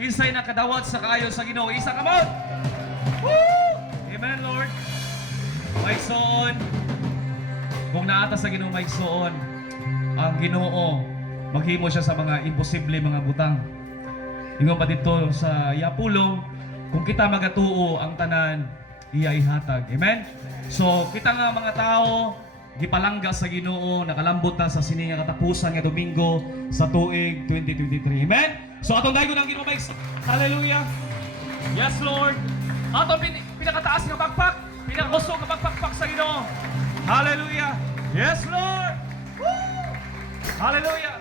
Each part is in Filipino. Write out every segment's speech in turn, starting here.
kinsay nakadawat sa kaayo sa Ginoo. Isa ka mo! Woo! Amen, Lord. Maigsoon. Kung naata sa Ginoo maigsoon, ang Ginoo maghimo siya sa mga imposible mga butang. Ingon pa dito sa Yapulong, kung kita magatuo ang tanan, iya ihatag. Amen? So, kita nga mga tao, gipalangga sa Ginoo, nakalambot na sa sini nga katapusan nga Domingo sa tuig 2023. Amen? So, atong daygo ng Ginoo maigsoon. Hallelujah. Yes, Lord. Atong pinakataas nga bagpak, pinakakusog nga bagpak sa Ginoo. Hallelujah. Yes, Lord. Woo! Hallelujah.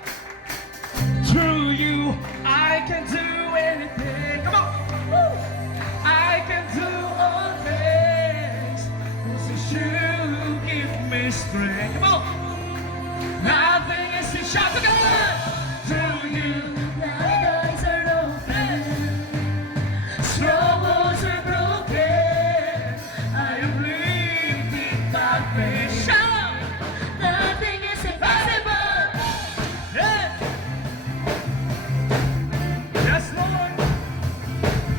Through you, I can do anything. Come on. Woo! I can do all things. Cause you give me strength. Come on. Nothing is in shout together. Through you, Blind eyes are open, strongholds are broken. I am living by faith. Shout. nothing is impossible. Yeah. Yes, Lord.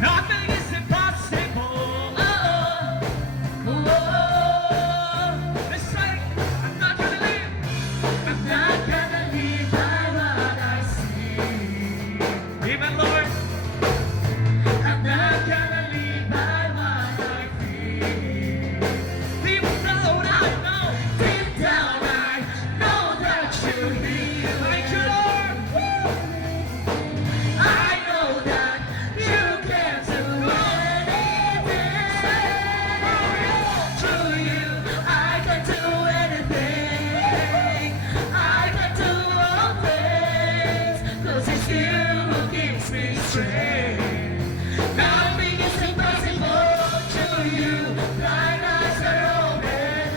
Nothing is impossible. Let's say, I'm not gonna live. I'm not gonna live by what I see. Amen, Lord. I'm not gonna live by what I feel. Deep down, I know. Deep down, I know that you heal. Thank you, Lord. Woo! I know that you can do anything. Through you, I can do anything. I can do all things. 'Cause it's you who gives me strength. Nothing is impossible to you. Blind eyes are open.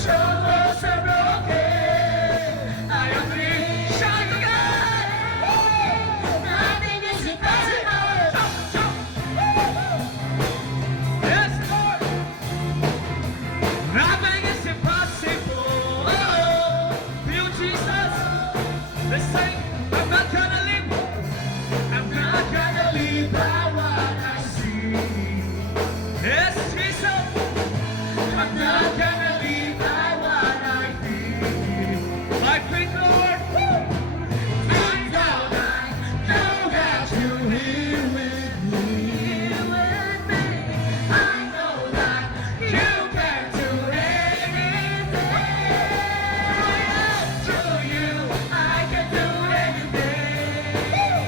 Strongholds are broken. I am free. Shine to God. Nothing is impossible. Yes, Lord. Nothing is impossible. To you, Jesus. Let's sing. I'm not gonna live. I'm not gonna live by what I see. Yes, Jesus. I'm not gonna live by what I feel. My faith, Lord. Deep down, I know that you're here with me. I know that you can do anything. Through you, I can do anything.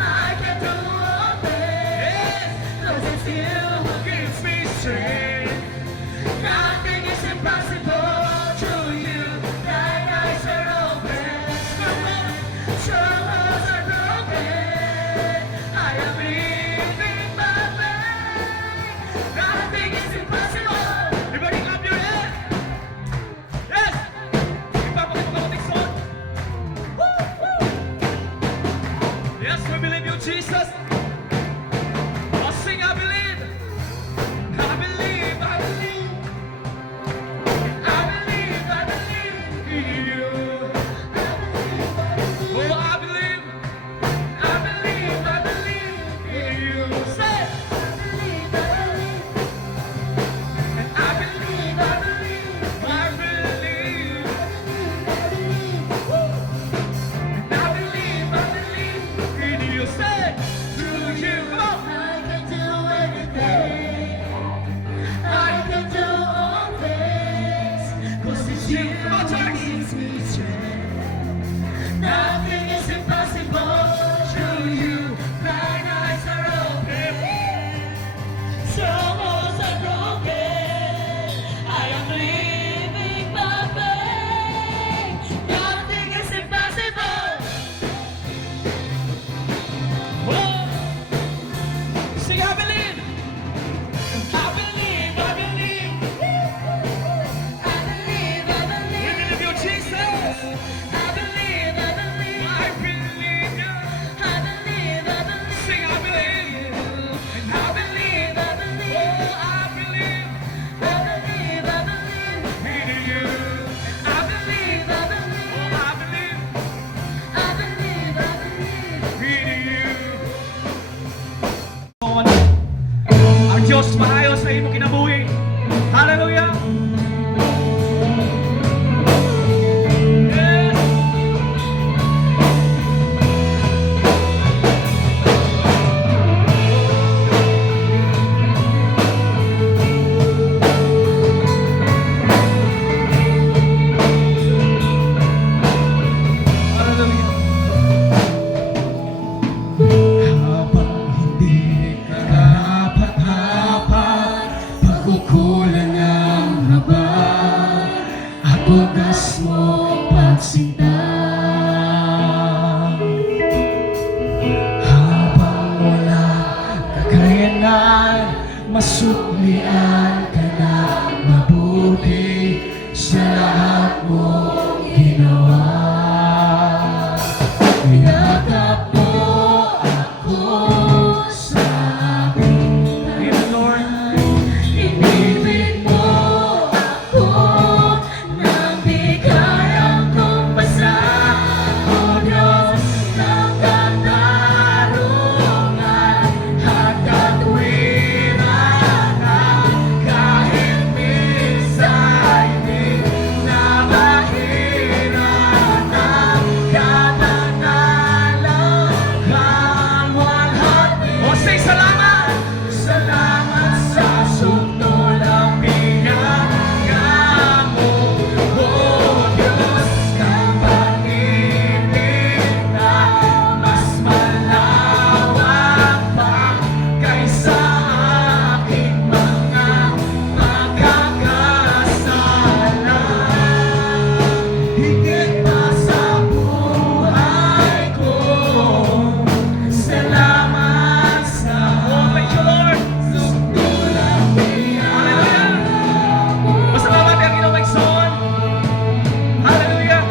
I can do all things. 'Cause it's you who gives me strength. Nothing is impossible through you. Thine eyes are open. Strongholds are broken. I am living by faith. Nothing is impossible. Everybody clap your hands. Yes. Ipapakita ko Woo! Woo! Yes, we believe you, Jesus. I'll sing, I believe. I believe, I believe. I believe, I believe in you. Oh, I believe. I believe, I believe in you. Say, and I believe, I believe, I believe. Woo! And I believe in you. Say, through you. Come on. I can do masuklian ka na mabuti sa lahat mong ginawa. Pinakap mo ako sa aking Amen, Lord. inibig mo ako nang di kayang kumpasan. O Diyos ng katarungan at katwiran na kahit minsan di na mahirap ng kabanalan kang walhati. O say salamat! Salamat sa suntulang pinagkamo, O Diyos ng pag-ibig na mas malawak pa kaysa aking mga pagkakasala. Higit pa sa buhay ko, salamat sa Oh, thank you, Lord. suntulang pinagkamo. Masalamat ang Ginoo maigsoon. Hallelujah.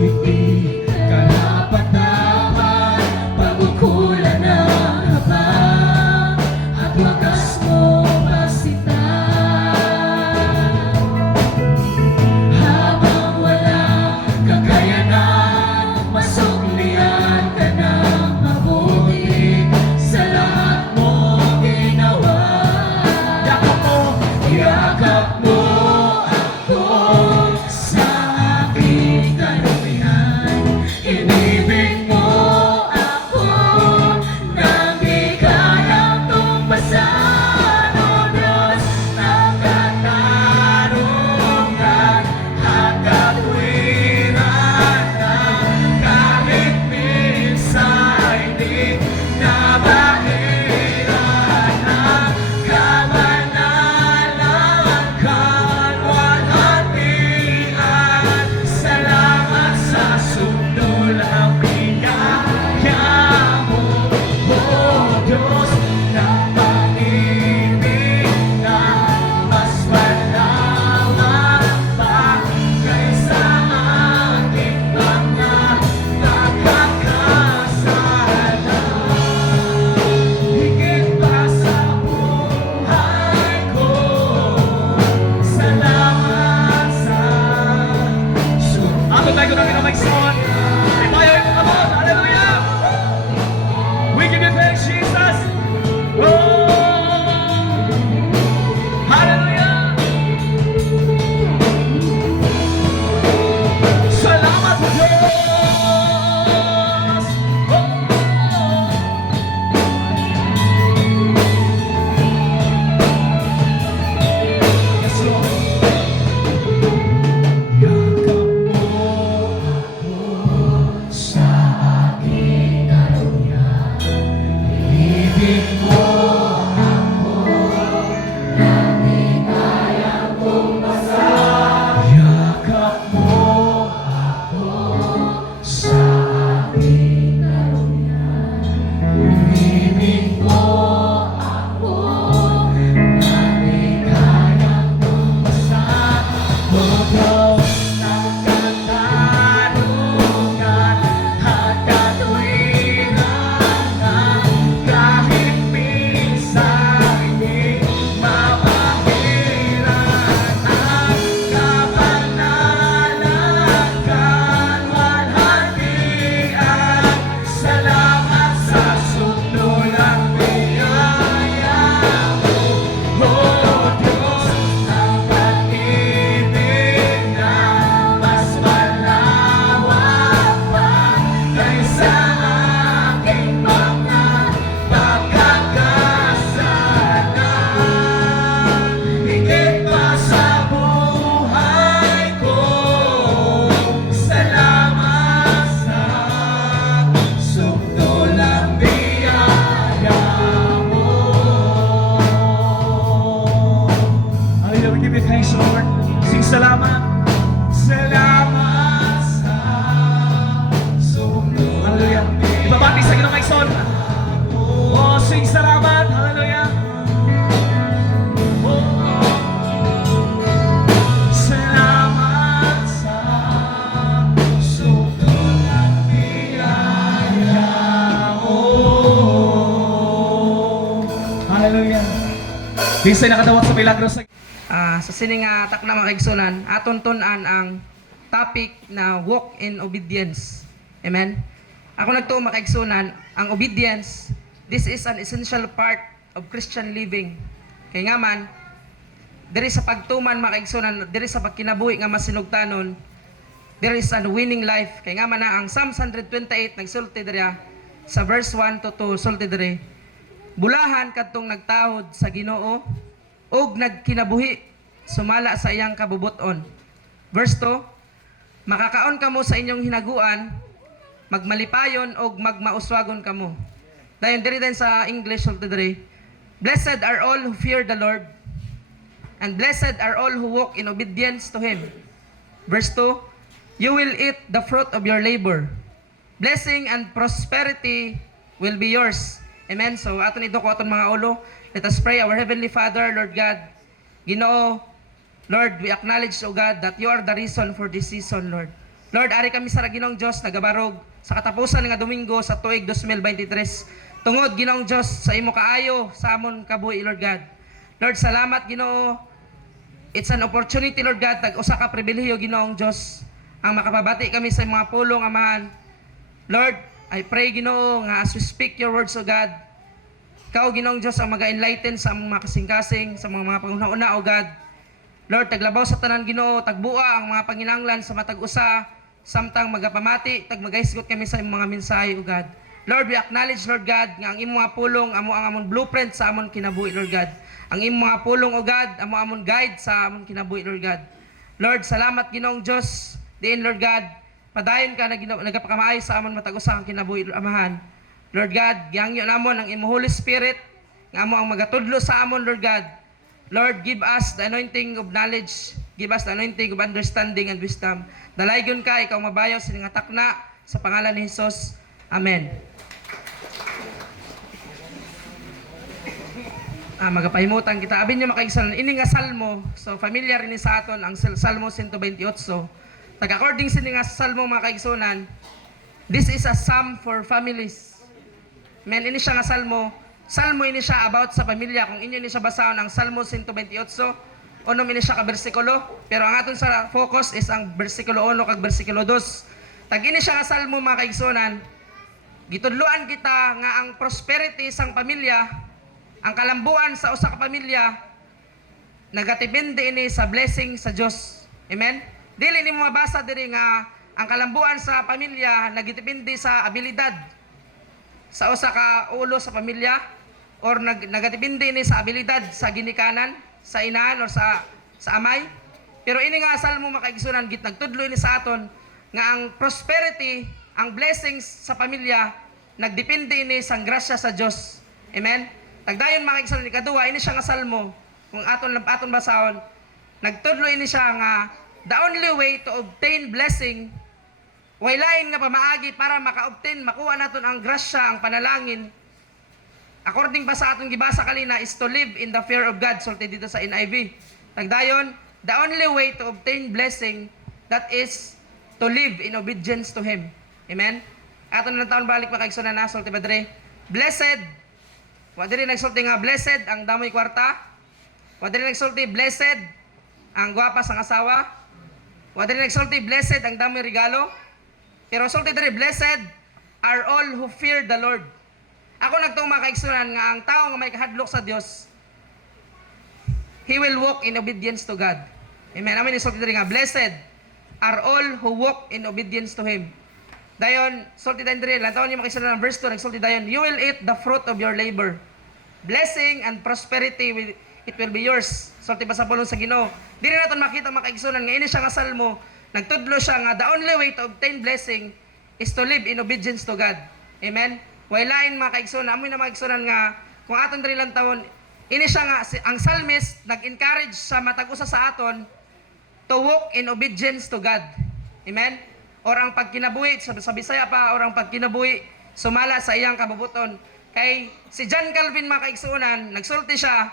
Hindi karapat-dapat pag-ukulan ng habang at wagas mo masita. Habang walang kakayanan, masuklian ka ng mabuti sa lahat mong ginawa. Yakap mo ako sa aking kalumihan. Inibig mo ako nang di kayang tumpasan. O Diyos ng katarungan at katwiran na kahit minsan di na mahirap ng kabanalan kang walhatian. Salamat sa suntulang biyaya mo, O Diyos ng pag-ibig na mas malawak pa kaysa aking mga pagkakasala. Higit pa sa buhay ko, salamat sa Ato tayo ng Ginoo maigsoon. Ibayaw imo kamot. Hallelujah. We give you thanks, Jesus. Oh! Hallelujah. Salamat sa Diyos. Oh! Yes, Lord. yakap mo ako sa aking kalumihan. Inibig mo ako nang di kayang tumpasan. Yakap mo ako sa aking kalumihan. Inibig mo ako nang di kayang tumpasan. O Diyos ng katarungan at katwiran na kahit minsan di mapahirap ang kabanalan kang walhatian. Salamat sa suntulang biyaya mo, O Diyos ng pag-ibig na mas malawak pa kaysa aking mga pagkakasala. Higit pa sa buhay ko, salamat sa suntulang biyaya mo. Hallelujah. We give you thanks, Lord. Sing salamat. Salamat sa sunod. Hallelujah. Ibabati sa Ginoong Maigsoon. Oh, sing salamat. Hallelujah. Oh, salamat sa sunod at biyaya mo. Hallelujah. Kinsay nakadawat sa milagros sa Sa sining takna mga kaigsunan, aton tunan ang topic na walk in obedience. Amen? Ako nagtuo mga kaigsunan, ang obedience, this is an essential part of Christian living. Kaya nga man, diri sa pagtuman mga kaigsunan, diri sa pagkinabuhi nga masinugtanon, there is a winning life. Kaya nga man na ang Psalms 128 nagsulti diri sa verse 1 to 2 sulti diri. Bulahan kadtong nagtahod sa Ginoo ug nagkinabuhi sumala sa iyang kabubuton. Verse 2, makakaon kamo sa inyong hinaguan, magmalipayon og magmauswagon kamo. Dayon diri din sa English sulti diri. Blessed are all who fear the Lord, and blessed are all who walk in obedience to Him. Verse 2, you will eat the fruit of your labor. Blessing and prosperity will be yours. Amen. So aton ito ko aton mga ulo. Let us pray. Our Heavenly Father, Lord God, Ginoo, Lord, we acknowledge, O God, that you are the reason for this season, Lord. Lord, ari kami sa Ginoong Diyos, nagabarog sa katapusan nga Domingo sa tuig 2023. Tungod, Ginoong Diyos, sa imo kaayo, sa amon kabuhi, Lord God. Lord, salamat, Ginoo. It's an opportunity, Lord God, tag-usa ka pribilehiyo, Ginoong Diyos, ang makapabati kami sa mga pulong, Amahan. Lord, I pray, Ginoo, nga as we speak your words, O God, Ikaw, Ginoong Diyos, ang mag-enlighten sa mga kasing-kasing, sa mga panghuna-una, O God. Lord, taglabaw sa tanan, Ginoo, tagbua ang mga panginanglan sa matag-usa, samtang magapamati, tagmagahisgot kami sa imong mga mensahe, O God. Lord, we acknowledge, Lord God, nga ang imong mga pulong, ang amon blueprint sa amon kinabuhi, Lord God. Ang imong mga pulong, O God, amon guide sa amon kinabuhi, Lord God. Lord, salamat, Ginoong Diyos, diin, Lord God, padayon ka na nagapakamaay sa amon matag-usa ang kinabuhi, Amahan. Lord God, gihangyo namon ang imong Holy Spirit, nga amo ang magatudlo sa amon, Lord God. Lord, give us the anointing of knowledge. Give us the anointing of understanding and wisdom. Dalaygon ka, ikaw mabayaw sa nga takna sa pangalan ni Jesus. Amen. Magapahimutan kita. Abin niyo makaigsalan. Ini nga salmo. So, familiar ini sa aton ang Salmo 128. According sa nga salmo mga kaigsunan, this is a psalm for families. Men, ini siya nga salmo. Salmo ini siya about sa pamilya. Kung inyo ini siya basahon ang Salmo 128, unom ini siya ka bersikulo. Pero ang aton sa focus is ang bersikulo 1 kag bersikulo 2. Tag ini siya nga salmo mga kaigsunan. Gitudloan kita nga ang prosperity sang pamilya, ang kalambuan sa usa ka pamilya, nagatipende ini sa blessing sa Dios. Amen. Dili ni mo mabasa diri nga ang kalambuan sa pamilya nagitipende sa abilidad sa usa ka ulo sa pamilya, or nagatipindi ni sa abilidad sa ginikanan, sa inahan or sa amay. Pero ini nga salmo makaigsunan git nagtudlo ini sa aton nga ang prosperity, ang blessings sa pamilya nagdepende ini sa grasya sa Dios. Amen. Tagdayon makaigsunan ni kadua ini siya nga salmo kung aton basahon, nagtudlo ini siya nga the only way to obtain blessing, way lain nga pamaagi para maka-obtain, makuha naton ang grasya, ang panalangin. According pa sa aton gibasa kanina is to live in the fear of God, sulti dito sa NIV. Tagdayon, the only way to obtain blessing, that is to live in obedience to Him. Amen? Aton na taon balik makaigsunan na, sulti ba diri? Blessed, wa diri nagsulti nga blessed ang damoy kwarta, wa diri nagsulti blessed ang gwapa sang asawa, wa diri nagsulti blessed ang damoy regalo, pero sulti diri blessed are all who fear the Lord. Ako nagtuong makaigsunan nga ang tao nga may kahadlok sa Dios, he will walk in obedience to God. Amen. Amin isulti diri nga blessed are all who walk in obedience to Him. Dayon sulti diri lantaw niyo makaigsunan ang verse 2, nagsulti dayon, you will eat the fruit of your labor. Blessing and prosperity it will be yours. Sulti pa sa pulong sa Ginoo. Dili naton makita makaigsunan nga ini siya nga salmo, nagtudlo siya nga the only way to obtain blessing is to live in obedience to God. Amen. Way lain mga kaigsunan, amoy na makaigsunan nga kung aton diri lang tawon, ini siya nga ang psalmist nag-encourage sa matag-usa sa aton to walk in obedience to God. Amen? Or ang pagkinabuhi, sa Bisaya pa, or ang pagkinabuhi, sumala sa iyang kabubuton. Kay si John Calvin mga kaigsuonan, nagsulti siya,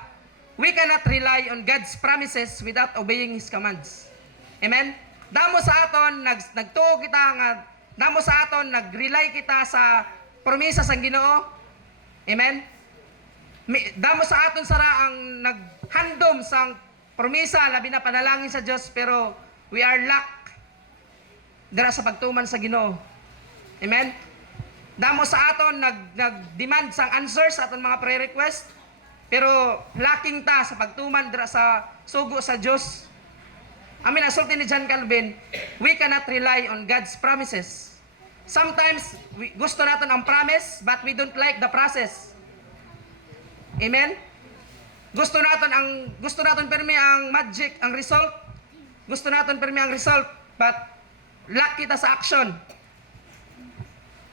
we cannot rely on God's promises without obeying His commands. Amen? Damo sa aton, nagtuo kita nga, damo sa aton, nag-rely kita sa promesa sa Ginoo. Amen? Damo sa aton sara ang naghandom sa promesa, labi na panalangin sa Diyos, pero we are lack dira sa pagtuman sa Ginoo. Amen? Damo sa aton, nag-demand sang answer sa aton mga prayer request, pero lacking ta sa pagtuman dira sa sugo sa Diyos. Amin, ang sulti ni John Calvin, we cannot rely on God's promises. Sometimes, gusto natin ang promise, but we don't like the process. Amen? Gusto natin permi ang magic, ang result. Gusto natin permi ang result, but lack kita sa action.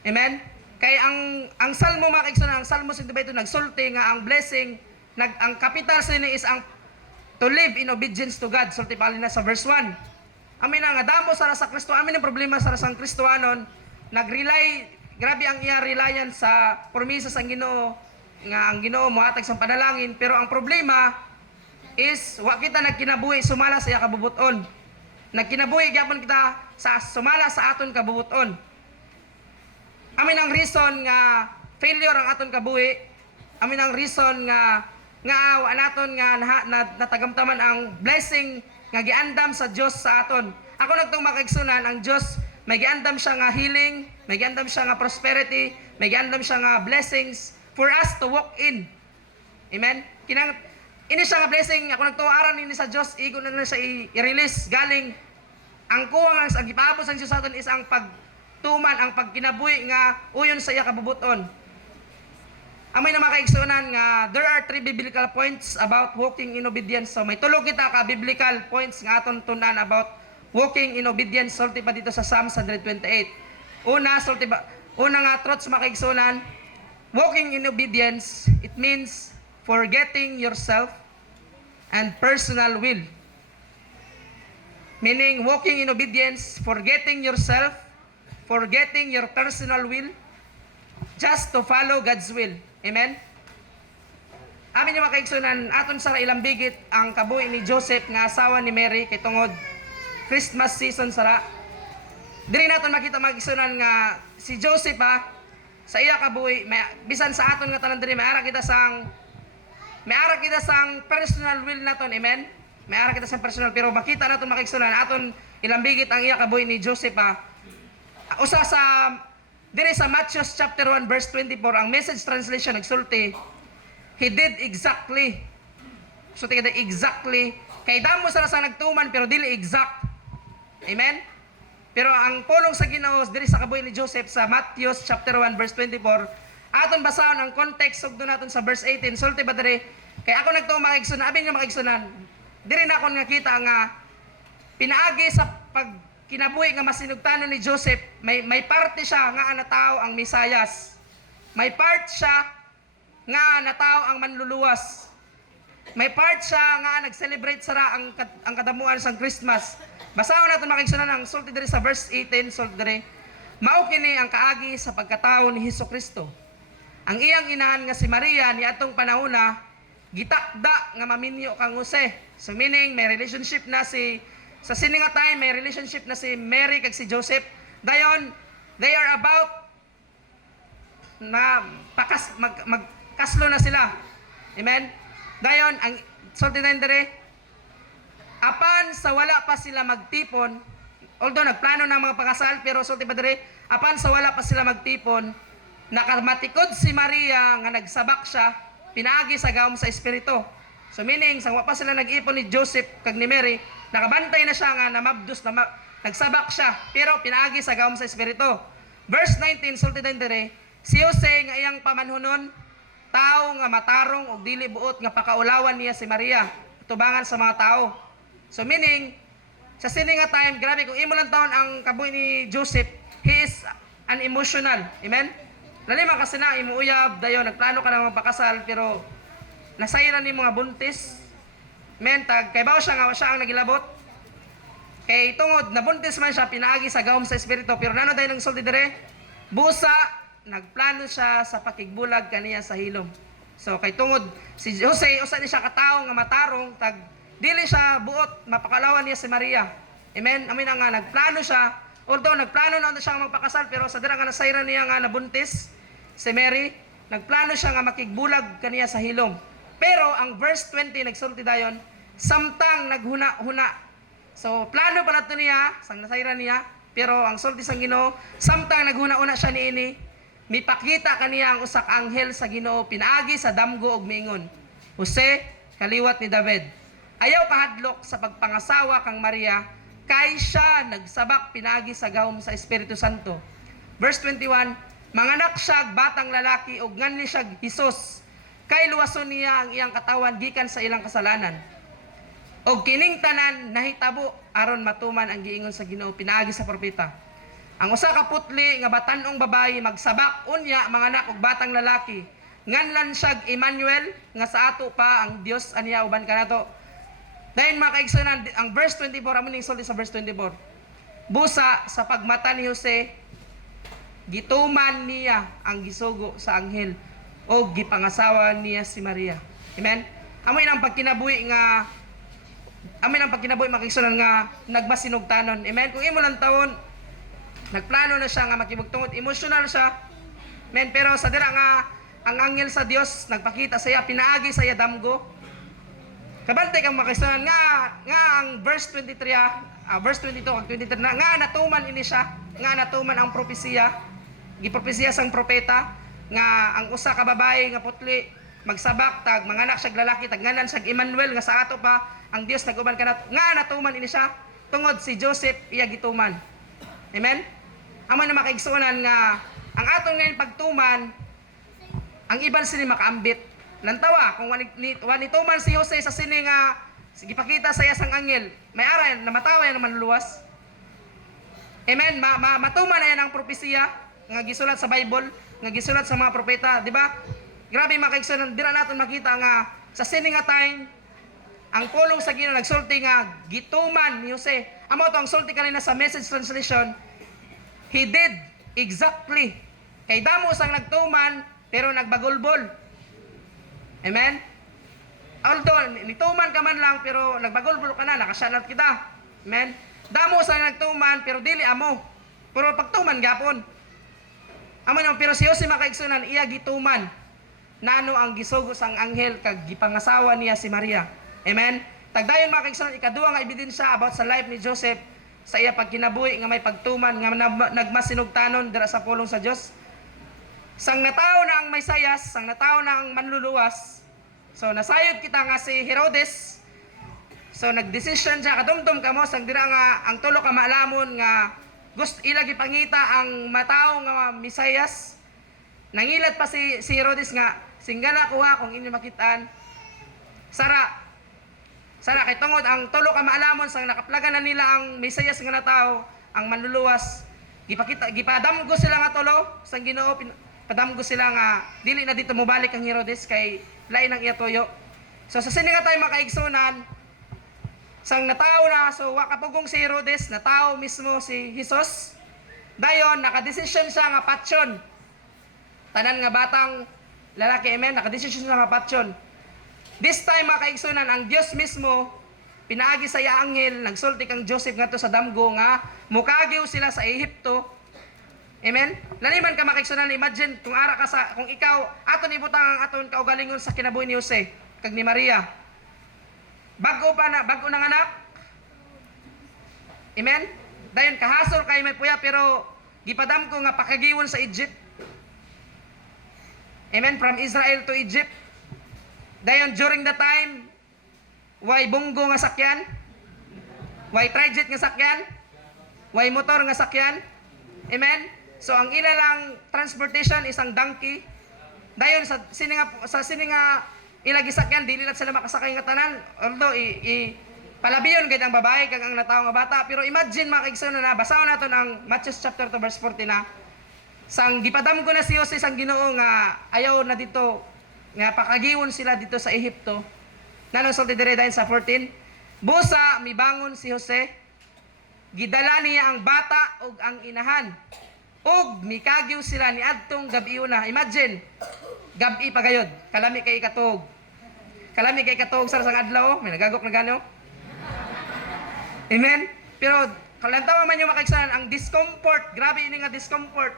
Amen? Kaya ang salmo mga kaigsunan, ang salmo 122 nagsulti nga ang blessing, ang capital sa ini is ang to live in obedience to God. Sulti pa na sa verse 1. Amin nga damo sa Kristo, amin ang problema sa Kristohanon, nag-rely, grabe ang iya reliance sa promesa sa Ginoo, nga ang Ginoo mohatag sa panalangin, pero ang problema is wa kita nagkinabuhi sumala sa iya kabubuton. Nagkinabuhi gyapon kita sa sumala sa aton kabubuton. Amin ang reason nga failure ang aton kabuhi. Amin ang reason nga awa naton nga natagamtaman ang blessing nga giandam sa Dios sa aton. Ako nagtong makaigsunan, ang Dios may giandam siya nga healing, may giandam siya nga prosperity, may giandam siya nga blessings for us to walk in. Amen? Ini siya nga blessing, ako nagtuaran ini sa Dios, igo na siya i-release galing ang kuwang ang gipaabot sa Dios sa aton is ang pagtuman, ang pagkinabuhi nga uyon sa iya kabubuton. Amoy na makaigsunan nga there are 3 biblical points about walking in obedience. So may tulo kita ka biblical points nga aton tunan about walking in obedience. Sulti pa dito sa Psalms 128. Una nga truths makaigsunan, walking in obedience, it means forgetting yourself and personal will. Meaning walking in obedience, forgetting yourself, forgetting your personal will, just to follow God's will. Amen? Amin yung mga kaigsunan, aton sa ilang bigit ang kabuhi ni Joseph nga asawa ni Mary kay tungod Christmas season sara. Diri naton makita mga kaigsunan nga si Joseph sa iya kabuhi, bisan sa aton nga tanan diri may ara kita sang personal will naton. Amen? May ara kita sang personal, pero makita naton mga kaigsunan aton ilang bigit ang iya kabuhi ni Joseph usa sa diri sa Matthew chapter 1 verse 24, ang Message translation nagsulti, he did exactly. So tingnan exactly. Kay damo sa nagtuman pero dili exact. Amen? Pero ang pulong sa Ginoo diri sa kabuhi ni Joseph sa Matthew chapter 1 verse 24, aton basahon ang context sugdo naton sa verse 18. Sulti ba diri? Kay ako nagtuo makigsunan, abin nga makigsunan. Diri na ako nakita nga pinaagi sa kinabuhi nga masinugtanon ni Joseph, may parte siya nga natao ang Mesayas. May part siya nga natao ang manluluwas. May part siya nga nag-celebrate sara ang kadamuan sa Christmas. Basahon natin makigsunan ang sulti diri sa verse 18, sulti diri. Mao kini ang kaagi sa pagkatao ni Hesukristo. Ang iyang inahan nga si Maria ni atong panahona gitakda nga maminyo kang Jose. So meaning may relationship na sa sini nga time, may relationship na si Mary kag si Joseph. Dayon, they are about na magkaslo na sila. Amen? Dayon, ang sulti na dire, apan sa wala pa sila magtipon, although nagplano ng mga pakasal, pero sulti pa dire, apan sa wala pa sila magtipon, nakamatikod si Maria nga nagsabak siya, pinaagi sa gawom sa Espiritu. So meaning, sa wala pa sila nag-ipon ni Joseph kag ni Mary, nakabantay na siya nga namabdos na nagsabak siya, pero pinaagi sa gawom sa Espiritu. Verse 19, sulti din dire, si Jose nga iyang pamanhunon, tao nga matarong og dili buot nga pakaulawan niya si Maria, tubangan sa mga tao. So meaning, sa sini nga time, grabe, kung imo lang taon ang kabuhi ni Joseph, he is an emotional. Amen? Lalima kasi na, imuuyab, dayon, nagplano ka na magpakasal, pero nasayran ni mga buntis. Amen? Kay bawo siya nga, siya ang nagilabot. Kay tungod nabuntis man siya pinaagi sa gahom sa espiritu pero nano dahil ng sulti dire busa nagplano siya sa pakigbulag kaniya sa hilom. So kay tungod si Jose usa ni siya katawo nga matarong tag dili siya buot mapakalawan niya si Maria. Amen. Amin nga nagplano siya. Although nagplano na siya magpakasal pero sa dira nga nasayra niya nga nabuntis si Mary, nagplano siya nga makigbulag kaniya sa hilom. Pero ang verse 20 nagsulti dayon, samtang naghuna-huna. So plano pala to niya, sang nasayra niya, pero ang sulti sang Ginoo, samtang naghuna-una siya niini, mipakita kaniya ang usak anghel sa Ginoo pinaagi sa damgo og miingon, Jose, kaliwat ni David. Ayaw kahadlok sa pagpangasawa kang Maria, kay siya nagsabak pinaagi sa gahom sa Espiritu Santo. Verse 21, manganak siya batang lalaki ug nganli siya Hesus, kay luwason niya ang iyang katawan gikan sa ilang kasalanan. Og kining tanan nahitabo aron matuman ang giingon sa Ginoo pinaagi sa propeta. Ang usa ka putli nga batan-ong babayi magsabak unya manganak og batang lalaki. Nganlan siya Emmanuel nga sa ato pa ang Dios aniya uban kanato. Dahil mga kaigsunan, ang verse 24 amo ning sulti sa verse 24. Busa sa pagmata ni Jose gituman niya ang gisugo sa anghel o gipangasawa niya si Maria. Amen. Amoy nang pagkinabuhi nga makigsunan nga nagmasinugtanon. Amen. Kung imo lang taon nagplano na siya nga makibugtungod, emotional siya. Amen. Pero sa dira nga ang anghel sa Dios nagpakita sa iya pinaagi sa iya damgo. Kabantay kang makigsunan nga ang verse 23 verse 22 ug 23 nga natuman ini siya, nga natuman ang propesiya. Gipropesiya sang propeta nga ang usa ka babae nga putli magsabak tag manganak siya lalaki tag ngalan siya Emmanuel nga sa ato pa ang Dios naguban kanat nga natuman ini siya tungod si Joseph iya gituman. Amen. Amo na makaigsunan nga ang aton ngayon pagtuman ang iban sini makaambit. Lantawa kung wanituman si Jose sa sini nga gipakita sa iya sang anghel, may ara namatawa yan manluluwas. Amen. Matuman na yan ang propesiya nga gisulat sa Bible, nga gisulat sa mga propeta, di ba? Grabe makaigsunan, dira naton makita nga sa sini nga time ang pulong sa Ginoo nagsulti nga gituman ni Jose. Amo to ang sulti kanina sa Message translation, he did exactly. Kay damo sang nagtuman pero nagbagulbol. Amen. Although nituman ka man lang pero nagbagulbol ka na, nakasyalat kita. Amen. Damo sang nagtuman pero dili amo. Pero pagtuman gapon. Amo no, pero si Jose makaigsunan iya gituman nano ang gisugo sang anghel kag gipangasawa niya si Maria. Amen. Tagdayon makaigsunan ikaduha nga ebidensya about sa life ni Joseph sa iya pagkinabuhi nga may pagtuman nga nagmasinugtanon dira sa pulong sa Dios. Sang natawo na ang Mesayas, sang natawo na ang manluluwas. So nasayod kita nga si Herodes. So nagdesisyon siya kadumdum kamo sang dira nga ang tulo ka maalamon nga gusto ilagi pangita ang matao nga Mesayas. Nangilat pa si Herodes nga singgana kuha kung inyo makitaan. Sara kay tungod ang tulo ka maalamon sang nakaplagan na nila ang Mesayas nga natao, ang manluluwas. Gipadamgo sila nga tulo sang Ginoo, padamgo sila nga dili na dito mobalik ang Herodes kay lain ang iya tuyo. So sa sini nga tayo makaigsunan sang natao na, so wakapugong si Herodes, natao mismo si Jesus. Dayon, nakadesisyon siya nga patsyon. Tanan nga batang lalaki, amen, nakadesisyon siya nga patsyon. This time, makaigsunan, ang Diyos mismo, pinaagi sa iya anghel, nagsulti kang Joseph nga to sa damgo nga, mukagiw sila sa Ehipto. Amen? Laliman ka makaigsunan, imagine, kung ara ka sa, kung ikaw, aton ibutang ang aton kaugalingon sa kinabuhi ni Jose, kag ni Maria. Bago nang anak. Amen? Dayon kahasol kay may puya pero gipadam ko nga pakagiwon sa Egypt. Amen? From Israel to Egypt. Dayon during the time way bunggo nga sakyan, way trijet nga sakyan, way motor nga sakyan. Amen? So ang ila lang transportation isang donkey. Dayon sa sini nga ilagi sakyan dili lang sila makasakay nga tanan, although palabiyon gid ang babae kag ang natawo nga bata. Pero imagine makaigsunan na basahon naton ang Matthew chapter 2 verse 40 na sang gipadam ko na si Jose sang Ginoo nga ayaw na dito nga pakagiwon sila dito sa Ehipto. Nanong sulti dire dahil sa 14, busa mibangon si Jose gidala niya ang bata ug ang inahan. Ug mikagyo sila ni adtong gabi una. Imagine, gabi pa gayod, kalami kay katog. Kalami kay katog sa sang adlaw, may nagagok na gano. Amen. Pero kalantaw man yung makaigsanan ang discomfort, grabe ini nga discomfort.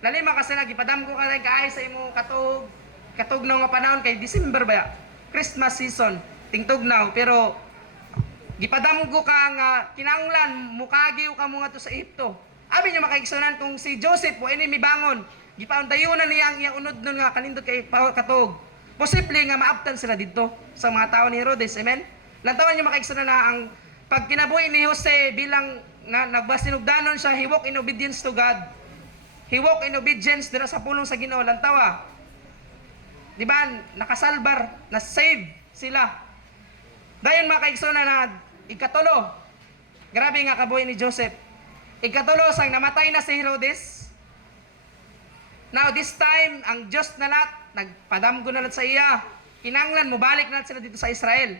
Lalima kasi nagipadam ko ka kaay sa imo katog nga panahon kay December ba? Christmas season, tingtugnaw pero gipadam ko ka nga kinahanglan mukagiw ka mo nga to sa Ehipto. Abi niya makaigsunan kung si Joseph mo ini mibangon, gipaundayunan niya ang iyang unod nun nga kanindot kay katog. Posible nga maaptan sila dito sa mga tao ni Herodes. Amen. Lantawan niya makaigsunan na ang pag kinabuhi ni Jose bilang nagbasinugdanon siya, he walk in obedience to God. He walk in obedience dira sa pulong sa Ginoo. Lantawa. Di ba? Nakasalbar, na-save sila. Dayon makaigsunan na ikatulo. Grabe nga kabuhi ni Joseph. Ikatulo, sang namatay na si Herodes. Now this time, ang Diyos na lahat, nagpadamgo na lahat sa iya. Kinanglan, mubalik na lahat sila dito sa Israel.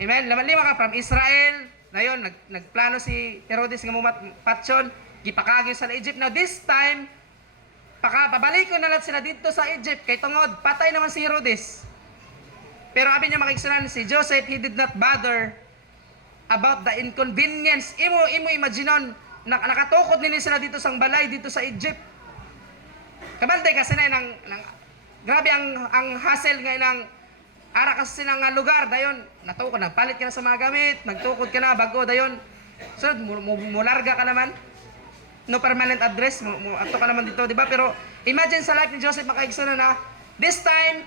Amen? Lima ka from Israel. Dayon, nagplano si Herodes nga mumatpatsyon. Gipakagyo sa Egypt. Now this time, pabalik ko na lahat sila dito sa Egypt. Kay tungod, patay naman si Herodes. Pero abi niya makiksunan si Joseph, he did not bother about the inconvenience. Imo imaginon, nakatukod nini sila dito sa balay, dito sa Egypt. Kabantay kasi na grabe ang hassle nga ng ara kasi ng lugar. Dayon, natukod, nagpalit ka na sa mga gamit, nagtukod ka na, bago, dayon. So, mularga ka naman. No permanent address, ato ka naman dito, di ba? Pero imagine sa life ni Joseph makaigsunan na this time,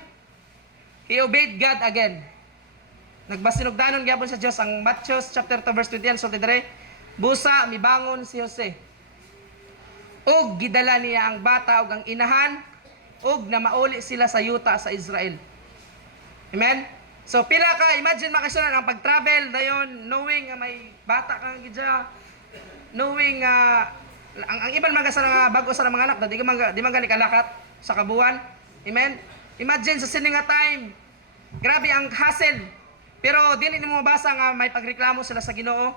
he obeyed God again. Nagbasinugdanon gyapon sa Dios ang Matthew chapter 2 verse 21 so tidre busa mibangon si Jose. Og gidala niya ang bata ug ang inahan og na mauli sila sa yuta sa Israel. Amen. So pila ka imagine makasunan ang pag-travel dayon knowing nga may bata kang gidya, knowing ang iban mga sa bago sa mga anak di man gani kalakat sa kabuan. Amen. Imagine sa sini nga time, grabe ang hassle. Pero dili nimo mabasa nga may pagreklamo sila sa Ginoo.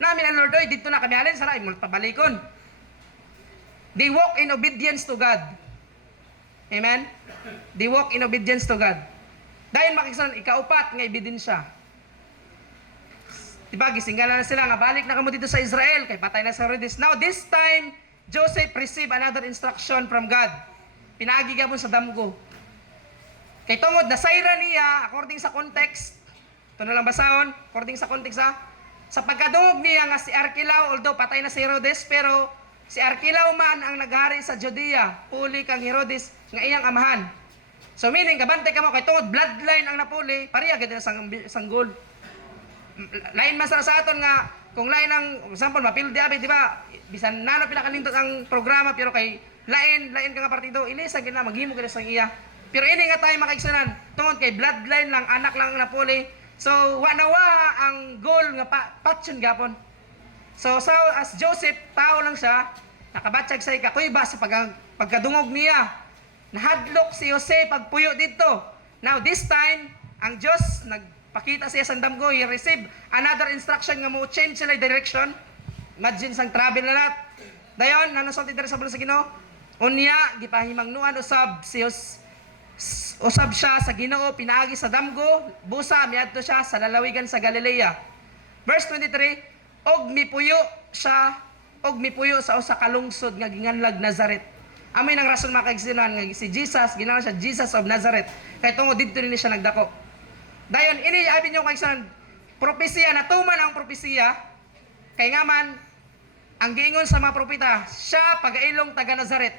Namin ang Lord, oy, dito na kami alin sara imong pabalikon. They walk in obedience to God. Amen. They walk in obedience to God. Dayon makiksan ikaupat nga ebidensya. Diba gisingala na sila nga balik na kamo dito sa Israel kay patay na sa Herodes. Now this time Joseph received another instruction from God. Pinaagi gyapon sa damgo. Kay tungod nasayra niya according sa context. Ito na lang basahon, according sa context sa pagkadungog niya nga si Arkelao, although patay na si Herodes, pero si Arkelao man ang naghari sa Judea, puli kang Herodes nga iyang amahan. So meaning, kabantay ka mo, kay tungod bloodline ang napuli, pariya ganda sanggol. Lain man sa aton nga, kung lain ang, example, mapildi abi, di ba? Bisan nano pila kalindot ang programa, pero kay lain ka nga partido, ilisa gina, maghimo gina sa iya. Pero ini nga tayo makaigsunan, tungod kay bloodline lang, anak lang ang napuli. So, wanawa ang goal nga patsun gapon. So as Joseph, tao lang siya, nakabatsag sa ikakuyba sa pagkadungog niya. Nahadlok si Jose pagpuyo dito. Now, this time, ang Diyos, nagpakita siya sa damgo, he received another instruction nga mo change sila direction. Imagine sang travel na lahat. Dayon, nanusulti dito sa bulan sa Ginoo. Unya, gipahimangnuan usab si Jose. Usab siya sa Ginoo pinaagi sa damgo busa miadto siya sa lalawigan sa Galilea. Verse 23, og mipuyo sa usa ka lungsod nga ginganlag Nazareth. Amoy nang rason makaigsinan nga si Jesus ginawon siya Jesus of Nazareth kay tungod didto ni siya nagdako. Dayon ini abi niyo kaigsinan propesiya natuman ang propesiya kay nga man ang giingon sa mga propeta siya pagailong taga Nazareth.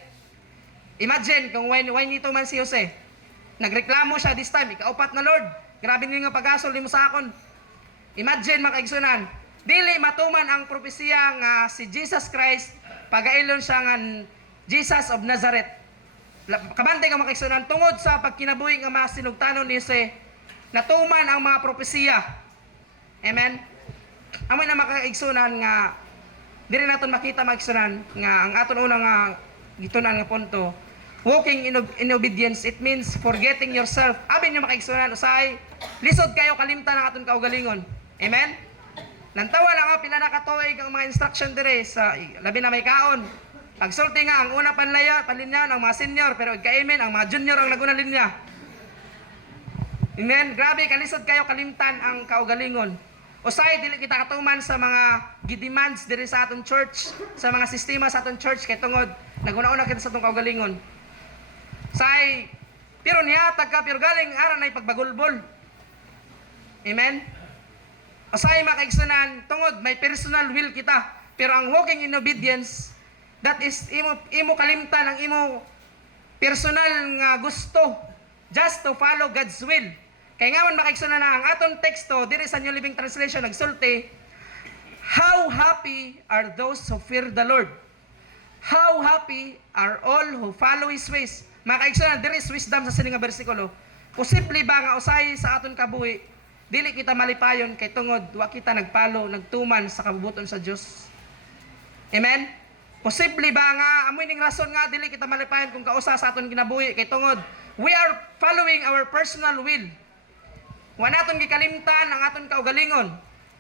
Imagine kung when nito man si Jose. Nagreklamo siya this time, ikaupat na Lord. Grabe niyo nga pag-asol nimo sa akon. Imagine makaigsunan, dili matuman ang propesiya nga si Jesus Christ pagailon siya nga Jesus of Nazareth. Kabantay nga makaigsunan tungod sa pagkinabuhi nga masinugtanon ni Jose, natuman ang mga propesiya. Amen. Amoy na makaigsunan nga dili naton makita makaigsunan nga ang aton unang nga gitunan nga punto. Walking in obedience, it means forgetting yourself. Abi niyo makaigsunan usay lisod kayo kalimtan ang aton kaugalingon. Amen. Lantawa lang nga pila na katuig ang mga instruction dire sa labi na may kaon. Pagsulti nga ang una panlinya ang mga senior pero igkaimin ang mga junior ang naguna linya. Amen. Grabe kalisod kayo kalimtan ang kaugalingon. Usay dili kita katuman sa mga gidemands diri sa aton church, sa mga sistema sa aton church kay tungod naguna-una kita sa atong kaugalingon. Say pero nihatag ka pero galing ara na pagbagulbol. Amen. Usay makaigsunan tungod may personal will kita pero ang walking in obedience that is imo kalimtan ang imo personal nga gusto just to follow God's will. Kaya nga man makaigsunan na ang aton teksto diri sa New Living Translation nagsulti, how happy are those who fear the Lord. How happy are all who follow His ways. Makaigsunan diri is wisdom sa sining nga bersikulo. Posible ba nga usay sa aton kabuhi dili kita malipayon kay tungod wa kita nagpalo nagtuman sa kabubuton sa Dios. Amen. Posible ba nga amoy ning rason nga dili kita malipayon kung kausa sa aton kinabuhi kay tungod we are following our personal will. Wa naton gikalimtan ang aton kaugalingon.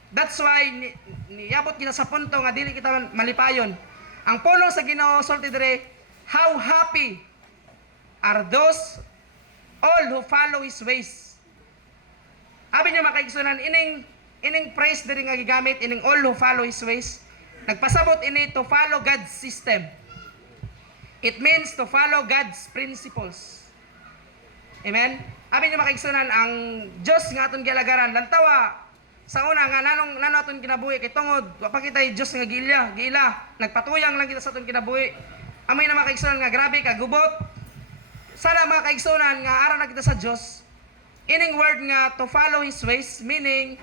That's why niabot kita sa punto nga dili kita malipayon. Ang pulong sa Ginoo sulti dire, how happy are those all who follow His ways. Abi niyo makaigsunan ining phrase diri nga gigamit ining all who follow His ways. Nagpasabot ini to follow God's system. It means to follow God's principles. Amen. Abi niyo makaigsunan ang Dios nga aton gialagaran lantawa sa una nga nanong aton kinabuhi kay tungod wa pa kita Dios nga giila, nagpatuyang lang kita sa aton kinabuhi. Amoy na makaigsunan nga grabe ka gubot. Sana makaigsunan nga ara na kita sa Dios. Ining word nga to follow His ways, meaning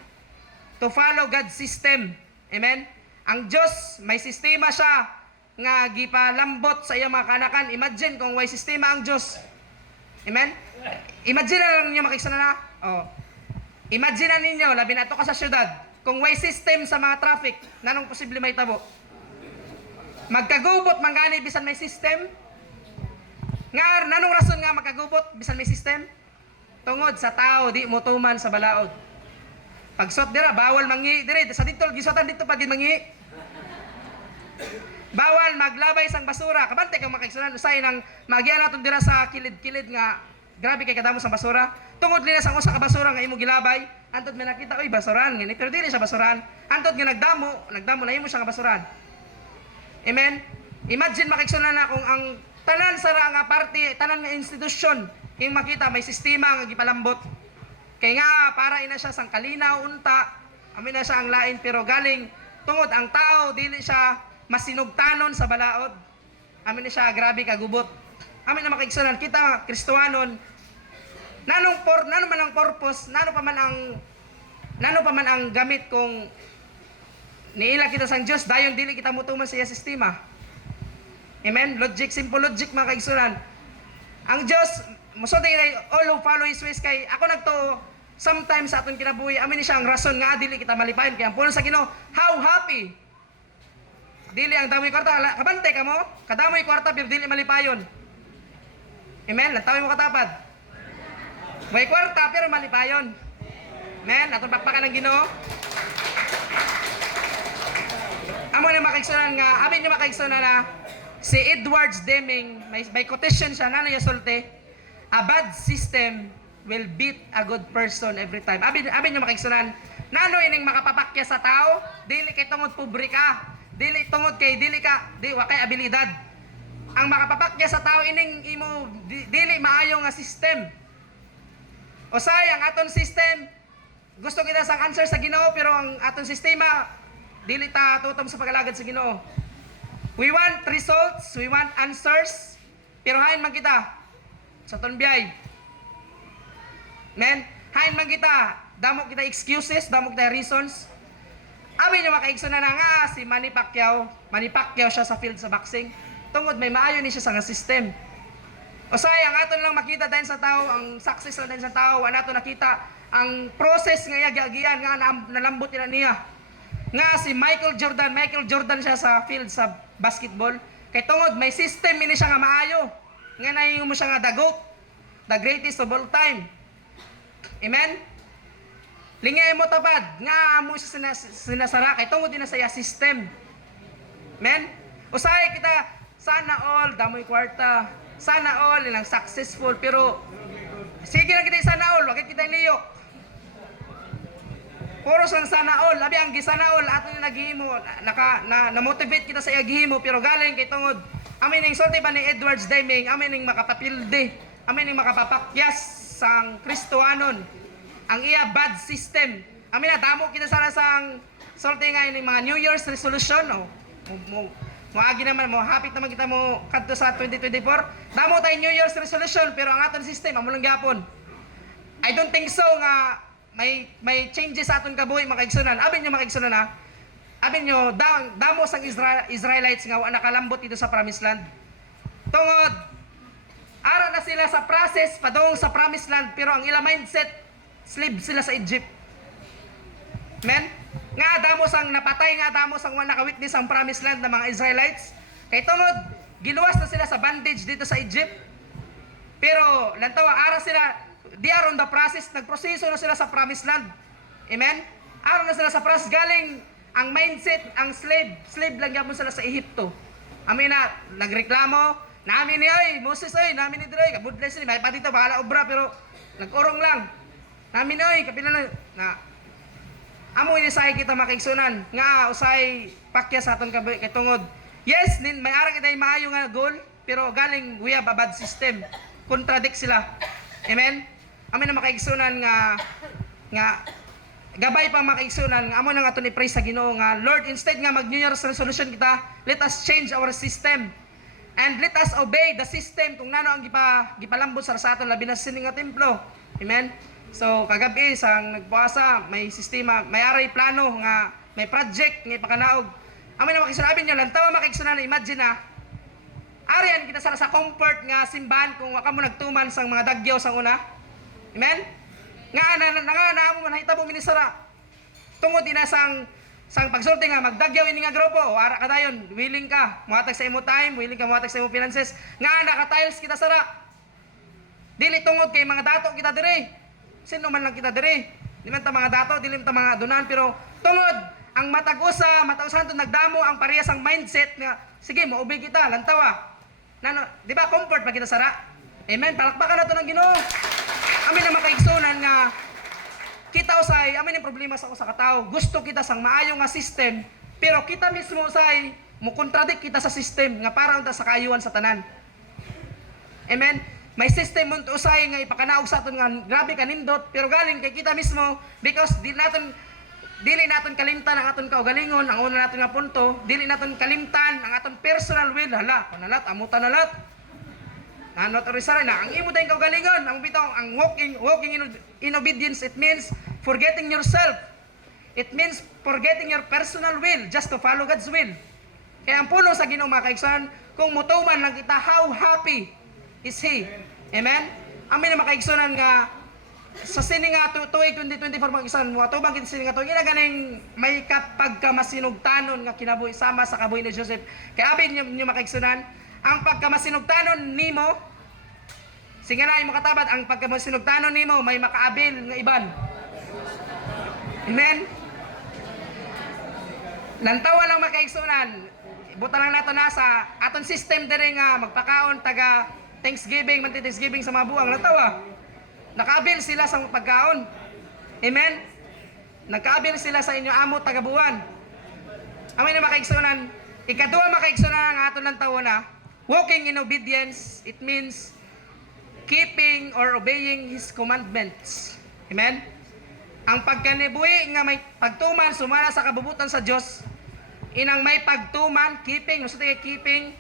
to follow God's system. Amen? Ang Diyos, may sistema siya nga gipalambot sa iyang mga kanakan. Imagine kung may sistema ang Diyos. Amen? Imagine na lang ninyo makikisana na. Oh. Imagine na ninyo, labi na ito ka sa syudad, kung may system sa mga traffic, nanong posible may tabo? Magkagubot mangani bisan may system? Nga, nanong rason nga magkagubot bisan may system? Tungod sa tao di mo tuman sa balaod. Pagsot dira bawal mangi dire sa dito gisotan dito pag mangi. Bawal maglabay sang basura. Kabante kang makaigsunan usay nang magian naton dira sa kilid-kilid nga grabe kay kadamo sang basura. Tungod nila sang usa ka basura nga imo gilabay, antod may nakita oy basuran ngani pero dili siya basuran. Antod nga nagdamo na imo siya nga basuran. Amen. Imagine makaigsunan na kung ang tanan sara nga party, tanan nga institusyon yung makita may sistema nga gipalambot. Kay nga para ina siya sang kalinaw unta, amin na siya ang lain pero galing tungod ang tao dili siya masinugtanon sa balaod. Amin na siya grabe kagubot. Amin na makaigsunan kita Kristohanon. Nanong man ang purpose, nano pa man ang gamit kung niila kita sang Dios dayon dili kita mutuman sa iya sistema. Amen. Logic, simple logic mga kaigsunan. Ang Dios musulti kay all who follow His ways kay ako nagto sometimes sa aton kinabuhi amin ni siya ang rason nga dili kita malipayon kay ang puno sa Ginoo how happy dili ang damoy kwarta kabante ka mo kadamoy kwarta pero dili malipayon. Amen. Lantawi mo katapad may kwarta pero malipayon. Amen. Aton pakpakan ng Ginoo. Amo na makaigsunan nga amin niyo makaigsunan na si Edwards Deming may quotation siya nano ya sulti. A bad system will beat a good person every time. Abi nyo makaigsunan. Nano ining makapapakya sa tao? Dili kay tungod pobre ka. Dili tungod kay wa kay abilidad. Ang makapapakya sa tao ining imo dili maayo nga system. Usay ang aton system gusto kita sang answer sa Ginoo pero ang aton sistema dili ta tutom sa pagalagad sa Ginoo. We want results, we want answers, pero hain man kita sa ton biyay. Men, hain man kita, damo kita excuses, damo kita reasons. Abi niyo makaigsunan na nga si Manny Pacquiao siya sa field sa boxing. Tungod may maayo ni siya sa nga system. Usay ang aton lang makita dahil sa tao, ang success lang dahil sa tao, wala nato nakita ang process nga yagian nga nalambot niya. Nga si Michael Jordan siya sa field sa basketball. Kay tungod may system ini siya nga maayo. Nga nahingo mo siya nga the GOAT, the greatest of all time. Amen? Lingay mo tapad, nga amo siya sinasara, kay tungod din na saya system. Men? Usahay kita, sana all, damoy kwarta, sana all, ilang successful, pero sige lang kita sana all, wakit kita liyok. Puro sana all, labi ang gisana all, ato yung naghihimo, na-motivate kita sa iagihimo, pero galing kay tungod, amin yung sorte ba ni Edwards Deming, amin yung makapapilde, amin yung makapapakyas sang Kristohanon, ang iya bad system. Amin na, damo kita sana sang sorte nga yung mga New Year's resolution, no? Muagi naman mo, happy naman kita mo kadto sa 2024. Damo tayo New Year's resolution, pero ang aton system amo lang gyapon. I don't think so nga may changes sa aton kabuhi makaigsunan. Abin nyo makaigsunan ha. Abin nyo damo sang Israelites nga wa nakalambot dito sa Promised Land. Tungod ara na sila sa process padung sa Promised Land, pero ang ila mindset slave sila sa Egypt. Men? Nga damo sang napatay, nga damo sang wala nakawitness ang Promised Land ng mga Israelites. Kay tungod, giluwas na sila sa bondage dito sa Egypt. Pero, lantawa, ara sila, di aron the process, nagproseso na sila sa Promised Land. Amen? Aron na sila sa process, galing ang mindset, ang slave lang yapon sila sa Ehipto. Amin na, nagreklamo, namin ni, oy, Moses, oy, namin ni Droy, kabudles ni, may pa dito, bakala obra, pero nag-urong lang. Namin, oy, kapila na amo inisay kita makaigsunan nga usay pakya sa aton kay tungod. Yes, may ara kita maayo nga goal, pero galing we have a bad system. Contradict sila. Amen. Amin na makaigsunan nga gabay pa makaigsunan nga amo nang aton i-pray sa Ginoo nga Lord, instead nga mag New Year's resolution kita, let us change our system. And let us obey the system kung nano ang gipalambot sa aton labi na sining nga templo. Amen. So kagabi sang nagpuasa, may sistema, may aray plano nga may project nga ipakanaog. Amin na makisalabi nyo, lantawa makiksunan na imagine na arian kita sa comfort nga simbahan kung waka mo nagtuman sang mga dagyaw sang una. Amen? Nga na mo man hitabo minisara. Tungod ina sang pagsulti nga magdagyaw ini nga grupo o ara ka dayon, willing ka muhatag sa imo time, willing ka muhatag sa imo finances. Nga naka-tiles kita sara. Dili tungod kay mga dato kita diri. Sino man lang kita diri. Di man ta mga dato, dili man ta mga adunan, pero tungod ang matag-usa to nagdamo ang parehas ang mindset nga sige maubig kita lantawa. Nano, di ba comfort pa kita sara? Amen. Palakpakan nato ng Ginoo. Amin na makaigsunan nga kita usay, amin yung problema sa usa ka tawo. Gusto kita sang maayo nga system, pero kita mismo usay mo contradict kita sa system nga para unta sa kaayuhan sa tanan. Amen. May system mo usay nga ipakanaog sa aton nga grabe kanindot, pero galing kay kita mismo because dili naton kalimtan ang aton kaugalingon. Ang una naton nga punto, dili naton kalimtan ang aton personal will. Hala, panalat amutan nalat. Not orisara na ang imo tayong kaugalingon, ang bitaw ang walking in obedience, it means forgetting yourself. It means forgetting your personal will just to follow God's will. Kaya ang puno sa Ginoo mga kaigsunan, kung mutuman lang kita, how happy is He. Amen? Amin na makaigsunan nga sa sini nga tuig 2024 mga igsunan, watubang kita sini nga tuig, ganing may pagkamasinugtanon nga kinabuhi sama sa kabuhi ni Joseph. Kaya abin nyo makaigsunan, ang pagkamasinugtanon nimo, sige na mo katabat, ang pagkamasinugtanon nimo may makaabil nga iban. Amen? Lantawa lang makaigsunan, buta lang nato na sa aton system diri nga magpakaon taga Thanksgiving, Thanksgiving sa mga buwang. Lantawa, nakaabil sila sa pagkaon. Amen? Nagkaabil sila sa inyo amo taga buwan. Amin na makaigsunan, ikaduha makaigsunan ang aton lantawa na walking in obedience, it means keeping or obeying His commandments. Amen? Ang pagkanibuhi nga may pagtuman sumala sa kabubutan sa Dios, inang may pagtuman, keeping, gusto tayo keeping,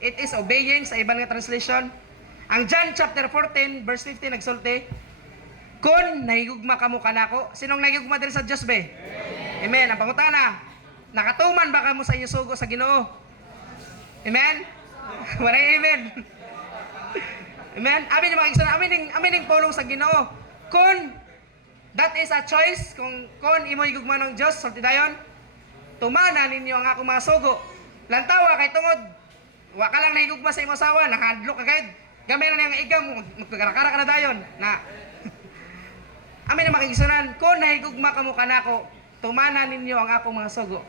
it is obeying sa ibang translation. Ang John chapter 14 verse 15 nagsulti, kun nahigugma kamo kanako. Sinong nahigugma diri sa Dios be? Amen. Ang pangutana, nakatuman ba kamo sa inyo sugo sa Ginoo? Amen. Wala amen. Amen. Amin yung mga amin ning pulong sa Ginoo. Kun that is a choice, kung imo higugma ng Dios sulti dayon, tumana ninyo ang akong mga sugo. Lantawa kay tungod wa ka lang nahigugma sa imong asawa, nakadlok ka gayud. Gamay na niyang igam, magkakarakara ka na dayon na Amin na makigsunan, kung nahigugma kamo kanako, tumana ninyo ang akong mga sugo.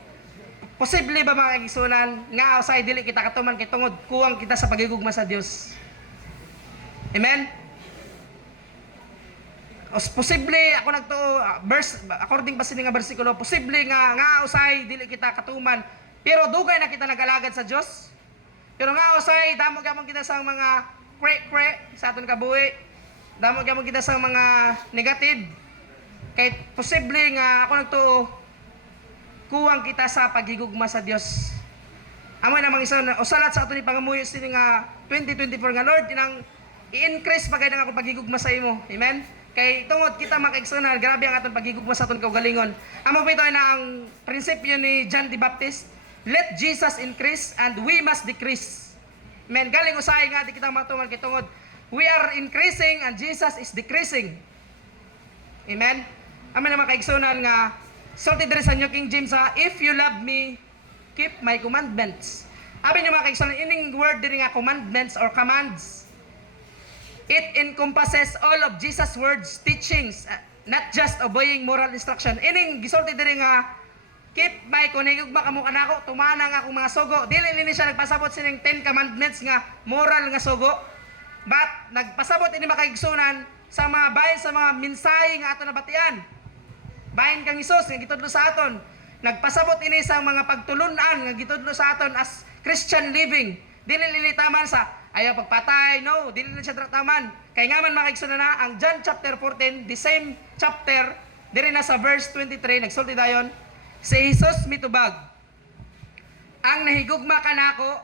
Posible ba mga kigsunan nga usay dili kita katuman kay tungod kuwang kita sa pagigugma sa Dios? Amen. Posible ako nagtuo verse according pa sini nga bersikulo, posible nga usay dili kita katuman pero dugay na kita nagalagad sa Dios. Pero nga usay damo gyapon kita sa mga kre sa aton kabuhi. Damo gyapon kita sa mga negative. Kay posible nga ako nagtuo kuwang kita sa paghigugma sa Dios. Amo namang isa usalat sa aton ni pangamuyo sini nga 2024 nga Lord inang i-increase pa kay nang ako paghigugma sa imo. Amen. Kay tungod kita makaigsunan, grabe ang aton paghigugma sa aton kaugalingon. Amo pa ito na ang prinsipyo ni John the Baptist, let Jesus increase and we must decrease. Amen. Galing usahay nga di kita matuman kay tungod we are increasing and Jesus is decreasing. Amen. Amo na makaigsunan nga sulti diri sa New King James ha, if you love me, keep my commandments. Abi niyo makaigsunan ining word diri nga commandments or commands. It encompasses all of Jesus' words, teachings, not just obeying moral instruction. Ining gisulti diri nga keep my kunigugma kamo kanako, tumana nga akong mga sugo. Dili ni siya nagpasabot sining 10 commandments nga moral nga sugo. But nagpasabot ini makaigsunan sa mga bahin sa mga mensahe nga aton nabatian. Bahin kang Hesus nga gitudlo sa aton. Nagpasabot ini sa mga pagtulunan nga gitudlo sa aton as Christian living. Dili lilitaman sa ayaw pagpatay, no, dili na siya trataman. Kay nga man makaigsunan na ang John chapter 14, the same chapter, diri na sa verse 23, nagsulti dayon, si Jesus mitubag, ang nahigugma kanako,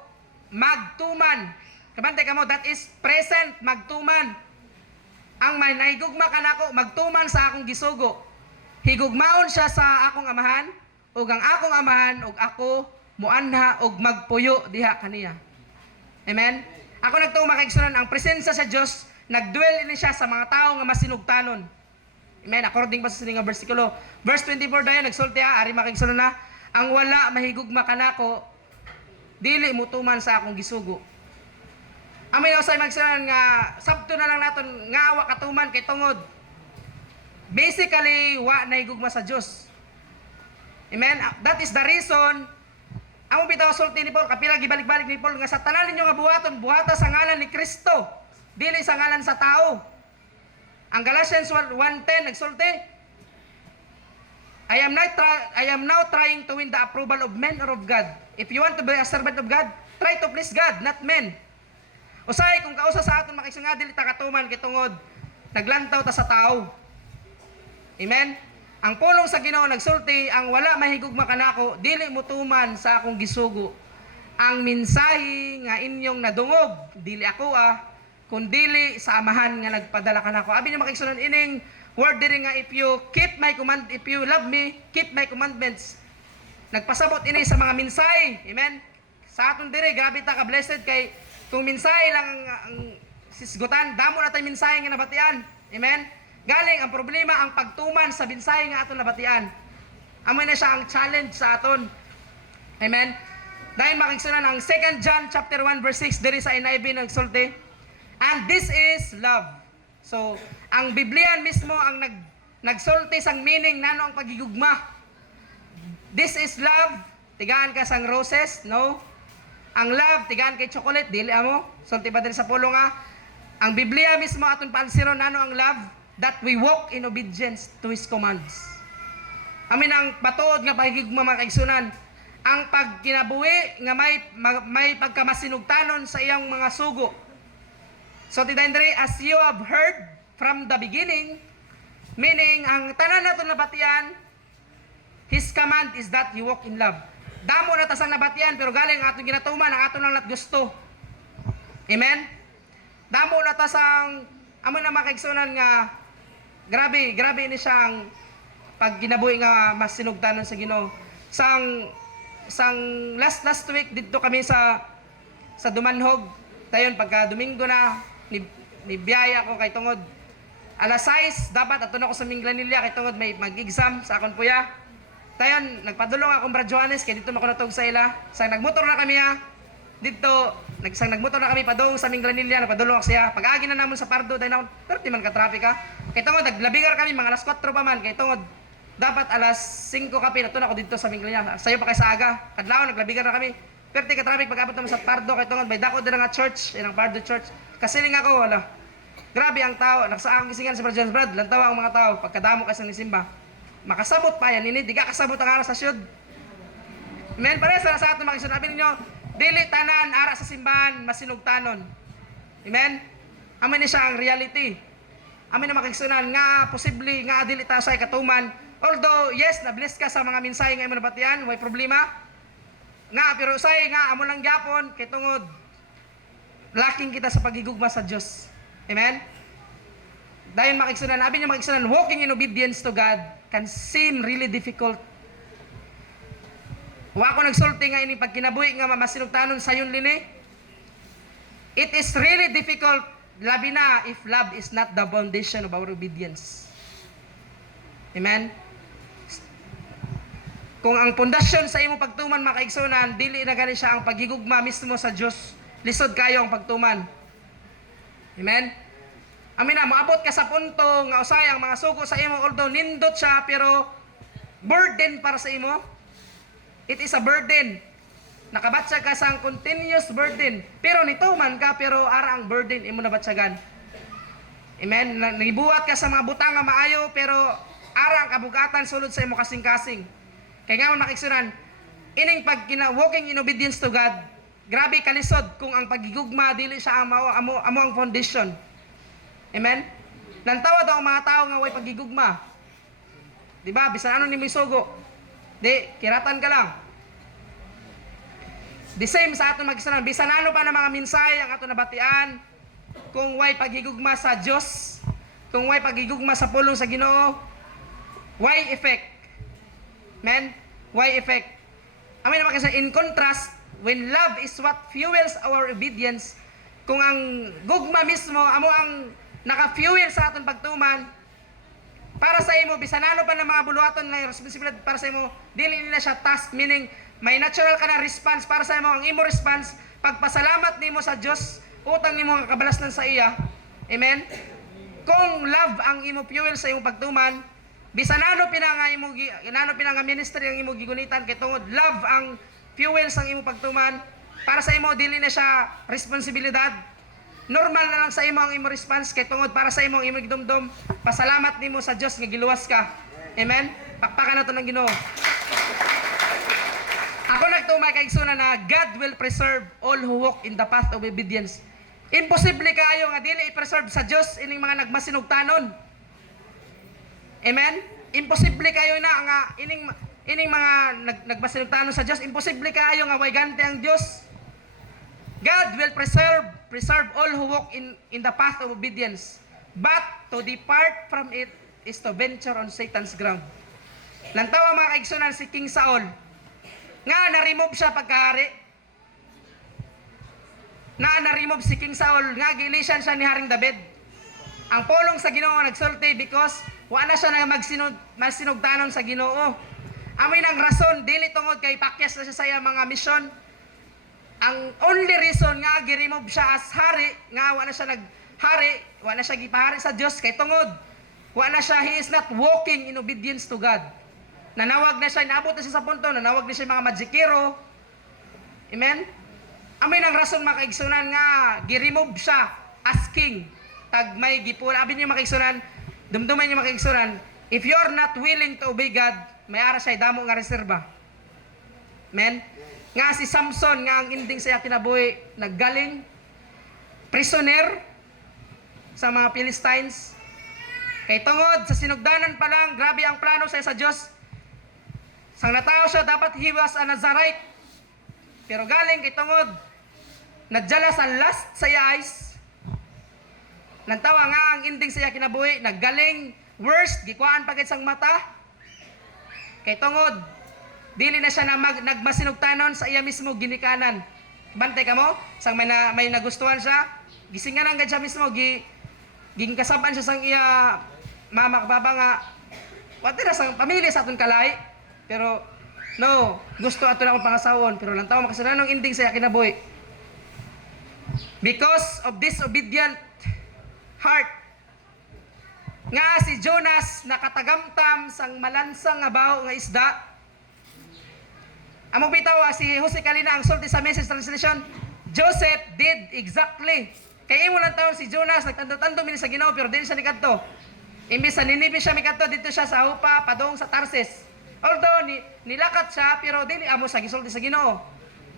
magtuman. Kabantay kamo, that is present, magtuman. Ang may nahigugma kanako, magtuman sa akong gisugo. Higugmaon siya sa akong amahan, ug ang akong amahan, ug ako, muanha, ug magpuyo diha kaniya. Amen? Ako nagtuo makaigsunan ang presensya sa Dios nagdwell ini siya sa mga tao nga masinugtanon. Amen. According pa sa sining nga bersikulo. Verse 24 dayon nagsulti ari makaigsunan na ang wala mahigugma kanako dili mutuman sa akong gisugo. Amin usay magsunan nga sabto na lang naton nga awa katuman kay tungod. Basically wa nahigugma sa Dios. Amen. That is the reason amo bitaw sulti ni Paul, kapila gibalik-balik ni Paul nga sa tanan ninyo nga buhaton, buhata sa ngalan ni Kristo, dili sa ngalan sa tao. Ang Galatians 1:10 nagsulti, I am now trying to win the approval of men or of God. If you want to be a servant of God, try to please God, not men. Usay kung kausa sa aton makigsuon nga dili ta katuman kay tungod naglantaw ta sa tao. Amen. Ang pulong sa Ginoo nagsulti, ang wala mahigugma kanako dili mutuman sa akong gisugo. Ang mensahe nga inyong nadungog dili ako kundili sa amahan nga nagpadala kanako. Abi niyo makigsunon ining word diri nga if you love me, keep my commandments. Nagpasabot ini sa mga mensahe. Amen. Sa aton diri grabe ta ka blessed kay tung mensahe lang ang sisgutan, damo na tay mensahe nga nabatian. Amen. Galing ang problema ang pagtuman sa mensahe nga aton nabatian. Amo na siya ang challenge sa aton. Amen. Dahil makigsunan ang 2 John chapter 1 verse 6 diri sa NIV nagsulti. And this is love. So, ang Biblia mismo ang nagsulti sang meaning nano ang pagigugma. This is love. Tigaan ka sang roses, no? Ang love tigaan kay chocolate, dili amo. Sulti pa diri sa pulong ang Biblia mismo aton paansiron nano ang love. That we walk in obedience to His commands. Amin ang patuod nga pagigugma mga kaigsunan. Ang pagkinabuhi nga may pagkamasinugtanon sa iyang mga sugo. So tidayndre, as you have heard from the beginning, meaning ang tanan naton nabatian, His command is that you walk in love. Damo na tasang nabatian pero galing aton ginatuman ang aton lang gusto. Amen. Damo na tasang amo na makaigsunan nga grabe ini siyang pag ginabuhi nga mas sinugtanon sa Ginoo. Sang last week dito kami sa Dumanhog. Dayon pagka Domingo na ni biyaya ko kay tungod alas 6 dapat aton ako sa Minglanilla kay tungod may mag-exam sa akon puya. Dayon nagpadulong akong Brad Johannes kay dito ako natog sa ila. Sang nagmotor na kami dito nagmotor na kami padong sa Minglanilla, napadulong ako siya. Pag-agi na namon sa Pardo, dahil na 30 man ka traffic ha. Kay tungod naglabigar kami mga alas 4 pa man, kay tungod dapat alas 5 kape na ako dito sa Minglanilla. Sayo pa kay sa aga. Kadlaw naglabigar na kami. 30 ka traffic pag-abot naman sa Pardo, kay tungod may dako din nga church, ang Pardo Church. Kasiling ako wala. Grabe ang tao, nagsaang gisingan sa Brad Brad, lantawa ang mga tao pagkadamo kasi ni Simba. Makasabot pa yan, ini di ka kasabot ang araw sa syud. Men, pare sa ato makisinabi ninyo, dili tanan ara sa simbahan masinugtanon. Amen? Amin ni siya ang reality. Amin na makiksunan nga posible nga dili ta sa katuman. Although yes, na-bless ka sa mga mensahe nga imo nabatian, way problema. Nga pero say nga amo lang gyapon kay tungod lacking kita sa pagigugma sa Dios. Amen? Dayon makiksunan, abi niyo makiksunan, walking in obedience to God can seem really difficult. Wa ko nagsulti nga ini pagkinabuhi nga masinugtanon sayon lini. It is really difficult, labi na if love is not the foundation of our obedience. Amen? Kung ang pundasyon sa imo pagtuman makaigsunan, dili na gani siya ang pagigugma mismo sa Dios, lisod kayo ang pagtuman. Amen? Amin na, maabot ka sa punto nga usay ang mga sugo sa imo, although nindot siya, pero burden para sa imo. It is a burden. Nakabatsa ka sa continuous burden. Pero nituman ka, pero ara ang burden imo nabatsagan. Amen? Nagibuhat ka sa mga butang nga maayo, pero ara ang kabugatan sulod sa imo kasing-kasing. Kaya nga makiksunan, ining walking in obedience to God, grabe kalisod kung ang pagigugma dili siya amo ang foundation. Amen? Nantawa daw ang mga tao nga way pagigugma. Diba? Bisan ano ni mo isugo. Di, kiratan ka lang. The same sa aton magkisanan. Bisan ano pa ng mga mensahe ang aton nabatian, kung way paghigugma sa Diyos, kung way paghigugma sa pulong sa Ginoo, why effect? Men, why effect? Amin naman kasi in contrast, when love is what fuels our obedience, kung ang gugma mismo, amo ang naka-fuel sa aton pagtuman, para sa imo, bisan ano pa ng mga buluhaton na responsibilidad para sa imo, dili nila siya task, meaning may natural ka na response para sa imo. Ang imo response, pagpasalamat nimo sa Dios, utang nimo ang kabalasnan sa iya. Amen? Kung love ang imo fuel sa imo pagtuman, bisan ano pinanga ministry ang imo gigunitan kay tungod love ang fuel sa imo pagtuman, para sa imo dili na siya responsibilidad. Normal na lang sa imo ang imo response kay tungod para sa imo ang imo gidumdum. Pasalamat nimo sa Dios nga giluwas ka. Amen? Pakpakan nato ng Ginoo. Ako nagtumay kay igsoon na God will preserve all who walk in the path of obedience. Imposible kaayo nga dili i-preserve sa Dios ining mga nagmasinugtanon. Amen? Imposible kayo na nga ining mga nagmasinugtanon sa Dios. Imposible kaayo nga way gante ang Dios. God will preserve all who walk in the path of obedience. But to depart from it is to venture on Satan's ground. Lantawa mga kaigsunan si King Saul, nga na-remove siya pagkahari. Na-remove si King Saul, nga gilisyan siya ni Haring David. Ang pulong sa Ginoo nagsulti because wala siya na masinugtanon sa Ginoo. Amoy ng rason, dili tungod kay pakyas na siya sa iya mga mission. Ang only reason nga gi-remove siya as hari, nga wala siya naghari, wala siya gipahari sa Dios kay tungod wala siya, he is not walking in obedience to God. Nanawag na siya, inaabot na siya sa punto, nanawag na siya mga magikiro. Amen? Amoy ng rason mga kaigsunan nga gi-remove siya as king. Tag may gipula, abi niyo mga kaigsunan, dumduman niyo mga kaigsunan, if you're not willing to obey God, may ara siya damo nga reserba. Amen? Nga si Samson nga ang ending sa kinabuhi naggaling prisoner sa mga Philistines. Kay tungod sa sinugdanan pa lang, grabe ang plano sa Diyos. Sang natao siya, dapat he was a Nazarite. Pero galing kay tungod nadjala sa last sa eyes. Nantawa nga ang ending sa kinabuhi naggaling worst gikuan pagit sang mata. Kay tungod dili na siya na nagmasinugtanon sa iya mismo ginikanan. Bantay ka mo, sang may nagustuhan siya, gisinganan gad siya mismo, gingkasaban siya sang iya mama baba nga, wati na sang pamilya sa aton kalay, pero no, gusto ato na akong pangasawon, pero lang tao makasunan ang ending sa iya kinabuhi. Because of disobedient heart, nga si Jonas nakatagamtam sang malansang nga baho nga isda. Amo bitaw si Jose Calina ang sulti sa Message Translation, Joseph did exactly. Kay imo lang taon si Jonas nagtando-tando min sa Ginoo pero dili siya nikadto. Imbis sa Ninive siya mikadto, dito siya sa Hupa padong sa Tarsis. Although nilakat siya pero dili amo sa gisulti sa Ginoo.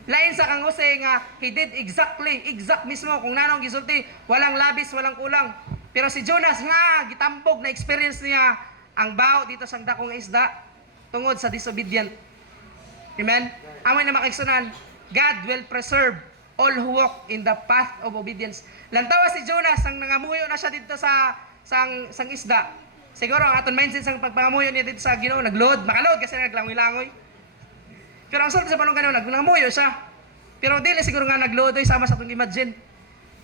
Lain sa kang Jose nga he did exactly, exact mismo kung nanong gisulti, walang labis, walang kulang. Pero si Jonas nga gitambog na experience niya ang baho dito sa dakong isda tungod sa disobedient. Amen? Amoy na makiksunan, God will preserve all who walk in the path of obedience. Lantawa si Jonas, ang nangamuyo na siya dito sa sang isda. Siguro ang aton mindset sang pagpangamuyo niya dito sa Ginoo, nagload, makaload kasi naglangoy-langoy. Pero ang sulti sa panong ganun, nangamuyo siya. Pero dili siguro nga nagload oy sama sa atong imagine.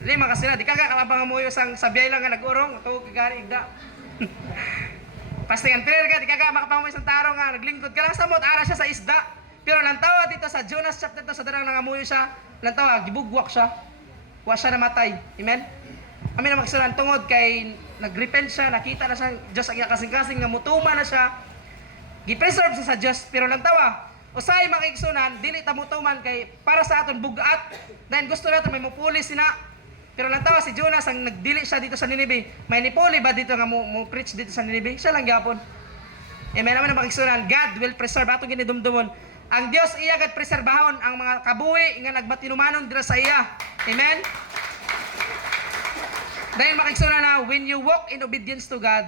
Lima kasi na, di ka kapangamuyo sang sabiyay lang nga nag-urong, tuog kagari igda. Pastingan prayer ka, di ka makapangamuyo sang taro nga, naglingkod ka lang sa mot, ara siya sa isda. Pero lantawa dito sa Jonas chapter 2, sa darang nangamuyo siya, lantawa, gibugwak siya. Wa siya namatay. Amen? Amin na magsunan tungod kay nagrepent siya, nakita na siya, Diyos ang iya kasing-kasing nga mutuma na siya. Gipreserve siya sa Diyos, pero lantawa, usay makiksunan, dili ta mutuman kay para sa aton bugat. Dahil gusto natin may mupuli sina. Pero lantawa si Jonas ang nagdili siya dito sa Ninive. May nipuli ba dito nga mo preach dito sa Ninive? Siya lang gyapon. Amen naman na makiksunan, God will preserve atong ginidumdumon. Ang Dios iya gad preserbahon ang mga kabuhi nga nagbatinumanon dira sa iya. Amen. Dahil makiksunan na when you walk in obedience to God,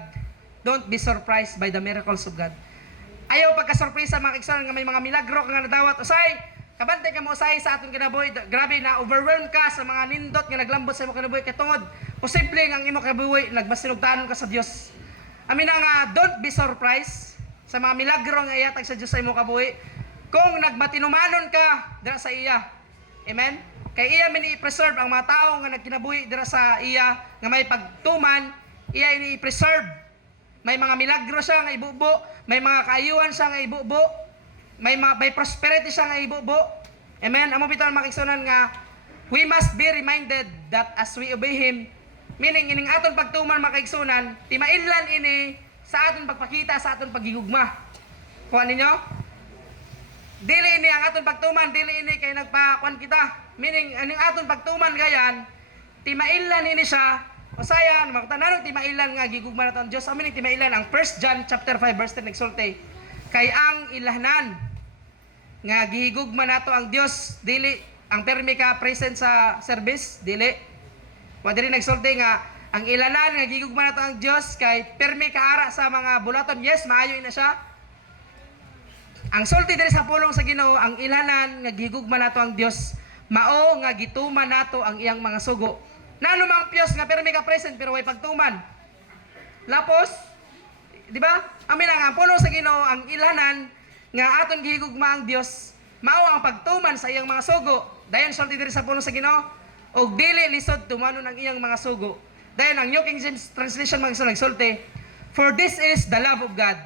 don't be surprised by the miracles of God. Ayaw pagka-surpresa makiksunan nga may mga milagro nga nadawat usay. Kabantay ka mo usay sa aton kinabuhi. Grabe na overwhelmed ka sa mga nindot nga naglambot sa imo kinabuhi kay tungod posible nga ang imo kinabuhi nagbasinugtanon ka sa Dios. Amin nga don't be surprised sa mga milagro nga ihatag sa Dios sa imo kabuhi kung nagmatinumanon ka dira sa iya. Amen. Kay iya man i-preserve ang mga tao nga nagkinabuhi dira sa iya nga may pagtuman, iya ini i-preserve. May mga milagro siya nga ibubo, may mga kaayuhan siya nga ibubo, may prosperity siya nga ibubo. Amen. Amo bitan makigsunan nga we must be reminded that as we obey Him, meaning ining aton pagtuman makigsunan, timainlan ini sa aton pagpakita, sa aton pagigugma. Kuha ninyo? Dili ini ang aton pagtuman, dili ini kay nagpakuan kita. Meaning aning aton pagtuman gayan, timainlan ini siya. Usayan, makatanan timailan nga gigugma naton Dios. Amin timailan ang 1 John chapter 5 verse 10 nagsulti. Kay ang ilahnan nga gihigugma nato ang Dios, dili ang permi ka present sa service, dili. Wa diri nagsulti nga ang ilanan nga gigugma nato ang Dios kay permi ka ara sa mga bulaton. Yes, maayo na siya. Ang sulti diri sa pulong sa Ginoo, ang ilanan nga gihigugma nato ang Dios, mao nga gituman nato ang iyang mga sugo. Nano mang Piyos nga permi ka present pero way pagtuman. Lapos, di ba? Amin ang pulong sa Ginoo, ang ilanan nga aton gihigugma ang Dios, mao ang pagtuman sa iyang mga sugo. Dayon sulti diri sa pulong sa Ginoo, og dili lisod tumanon ang iyang mga sugo. Dayon ang New King James Translation nagsulti, for this is the love of God,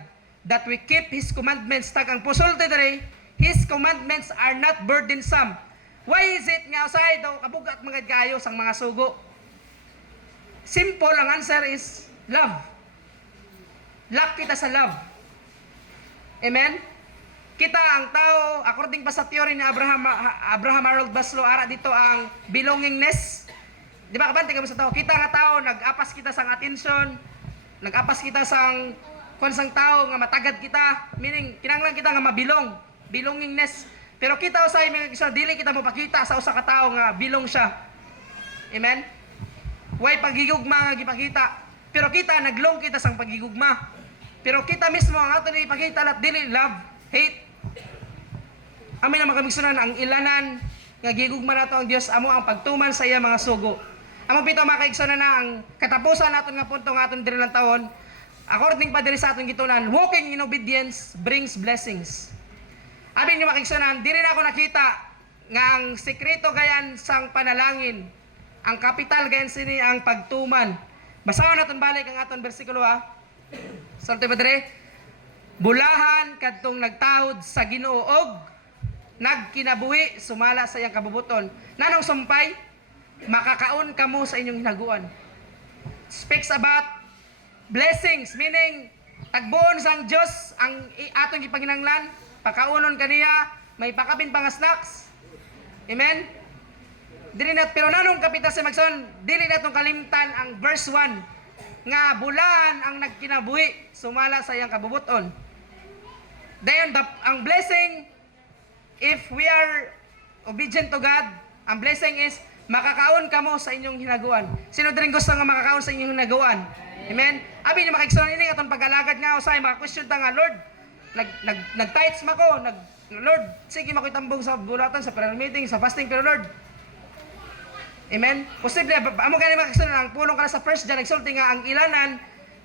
that we keep His commandments. Tag ang pusulti diri, His commandments are not burdensome. Why is it nga usay daw kabugat mga kayo sang mga sugo? Simple, ang answer is love. Lock kita sa love. Amen? Kita ang tao, according pa sa theory ni Abraham Harold Maslow, ara dito ang belongingness. Di ba kabante kami sa tao? Kita nga tao, nag-apas kita sang attention, nag-apas kita sang konsang tao nga matagad kita, meaning kinanglan kita nga mabilong, belongingness. Pero kita usay sa dili kita mapakita sa usa ka tawo nga bilong siya. Amen. Way pagigugma nga gipakita. Pero kita naglong kita sang pagigugma. Pero kita mismo ang ato ni ipakita lat dili love, hate. Amin na makamigsunan ang ilanan nga gigugma nato ang Dios amo ang pagtuman sa iya mga sugo. Amo bitaw makaigsunan na ang katapusan naton nga punto nga aton diri lang taon. According pa diri sa aton gitunan, walking in obedience brings blessings. Abin nyo makiksunan, di rin ako nakita nga ang sekreto gayan sang panalangin, ang kapital gayan sini ang pagtuman. Basahan natin balik ang aton bersikulo ha. Salte ba dire? Bulahan kadtong nagtahod sa Ginoo og nagkinabuhi sumala sa iyang kabubuton. Nanong sumpay? makakaon kamo sa inyong hinaguan. Speaks about blessings, meaning tagbuon sang Dios ang atong gipanginanglan, pakaunon kaniya, may pakapin pang snacks. Amen. Dili nat pero nanong kapita sa magson, dili natong kalimtan ang verse 1 nga bulan ang nagkinabuhi sumala sa iyang kabubuton. Dayon ang blessing, if we are obedient to God, ang blessing is makakaon kamo sa inyong hinaguan. Sino din gusto nga makakaon sa inyong hinaguan? Amen. Abi niyo makigsunan ini atong pag-alagad nga usay mga question ta nga Lord. Nag-tights mako, Lord, sige makoy tambong sa bulatan sa prayer meeting, sa fasting pero Lord. Amen. Posible amo gani makigsunan ang pulong ka sa first John nagsulti nga ang ilanan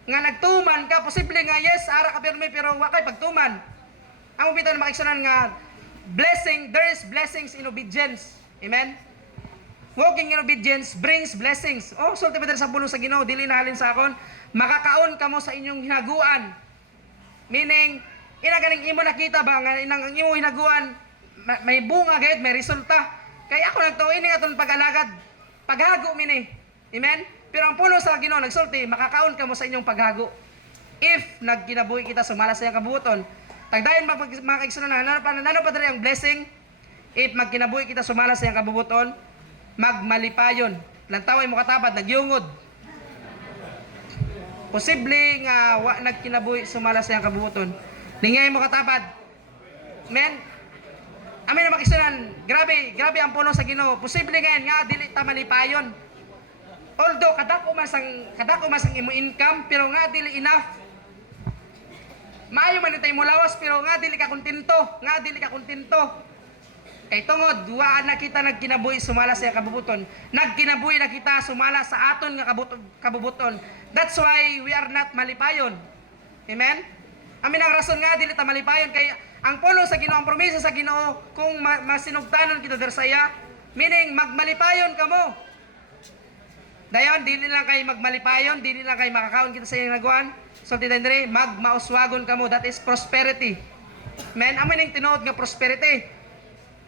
nga nagtuman ka, posible nga yes ara ka pero wa kay pagtuman. Amo bitaw na makigsunan nga blessing, there is blessings in obedience. Amen. Walking in obedience brings blessings. Oh, sulti pa sa puno sa Ginoo, dili na halin sa akon, makakaon kamo sa inyong hinaguan. Meaning, ganing imo nakita ba nga inang ang imo hinaguan may bunga gayud, may resulta. Kaya ako nagtuo ini aton pag-alagad, paghago mini. Amen. Pero ang puno sa Ginoo nagsulti, makakaon kamo sa inyong paghago. If nagkinabuhi kita sumala sa iyang kabuton, tagdayon mga kaigsunan na nano pa diri ang blessing. If magkinabuhi kita sumala sa iyang kabubuton, magmalipayon. Lantaway mo katapad, nagyungod. Posible nga wa nagkinabuhi sumala sa iyang kabubuton. Lingay mo katapad. Men, amin na makisunan, grabe ang puno sa Ginoo. Posible nga dili ta malipayon. Although kadako mas ang imo income, pero nga dili enough. Maayo man tayo mo lawas, pero nga dili ka kontento. Kay tungod, wa na kita nagkinabuhi sumala sa kabubuton. Nagkinabuhi na kita sumala sa aton nga kabubuton. That's why we are not malipayon. Amen? Amin ang rason nga dili ta malipayon kay ang puno sa Ginoo, ang promesa sa Ginoo, kung masinugtanon kita der saya, meaning magmalipayon kamo. Dayon dili lang kay magmalipayon, dili lang kay makakaon kita sa iyang nagawan. So tindre magmauswagon kamo, that is prosperity. Men, amin ning tinuod nga prosperity.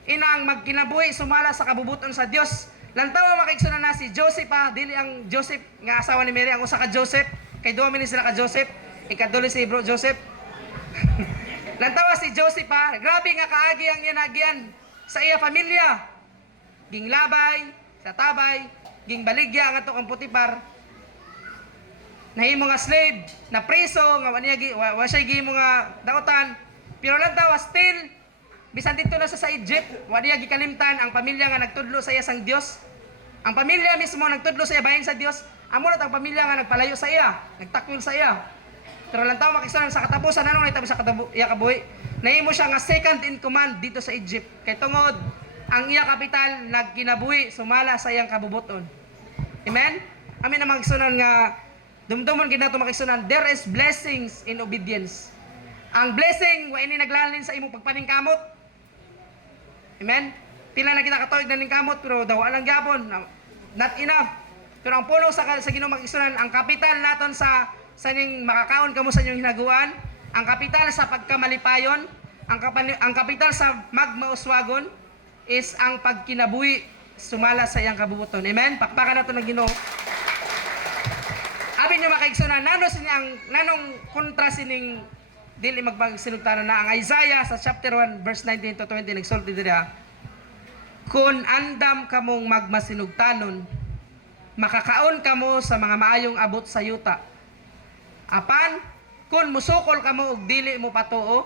Inang magkinabuhi sumala sa kabubuton sa Dios. Lantaw makaigsunan na si Joseph dili ang Joseph nga asawa ni Mary, ang usa ka Joseph, kay duha man sila ka Joseph, ikadulo si bro Joseph. Lantaw si Joseph grabe nga kaagi ang yanagian sa iya pamilya. Ging labay, sa tabay, ging baligya ang ato kang Putipar. Nahimo nga slave, na preso, nga wa siya gihimo nga dautan. Pero lantaw still bisan dito na sa Egypt, wa diya gikalimtan ang pamilya nga nagtudlo sa iya sang Dios. Ang pamilya mismo nagtudlo sa iya bahin sa Dios. Amo na ang pamilya nga nagpalayo sa iya, nagtakwil sa iya. Pero lang tawo makisunan sa katapusan anong nahitabo sa iya kabuhi. Nahimo siya nga second in command dito sa Egypt. Kay tungod ang iya kapital nagkinabuhi sumala sa iyang kabubuton. Amen. Amin na makisunan nga dumdumon gid nato makisunan, there is blessings in obedience. Ang blessing wa ini naglalin sa imong pagpaningkamot. Amen? Pila na kita katuig na ning kamot, pero daw lang gyapon, not enough. Pero ang puno sa Ginoo mag-isunan, ang kapital naton sa ning makakaon kamo sa inyong hinaguan, ang kapital sa pagkamalipayon, ang kapital sa magmauswagon is ang pagkinabuhi sumala sa iyang kabubuton. Amen? Pakpakan nato ng Ginoo. Abi niyo makaigsunan, nanong kontra sining dili magpagsinugtanon na ang Isaiah sa chapter 1 verse 19 to 20 nagsulti dira, kun andam kamong magmasinugtanon, makakaon kamo sa mga maayong abot sa yuta. Apan kun musukol kamo og dili mo patuo,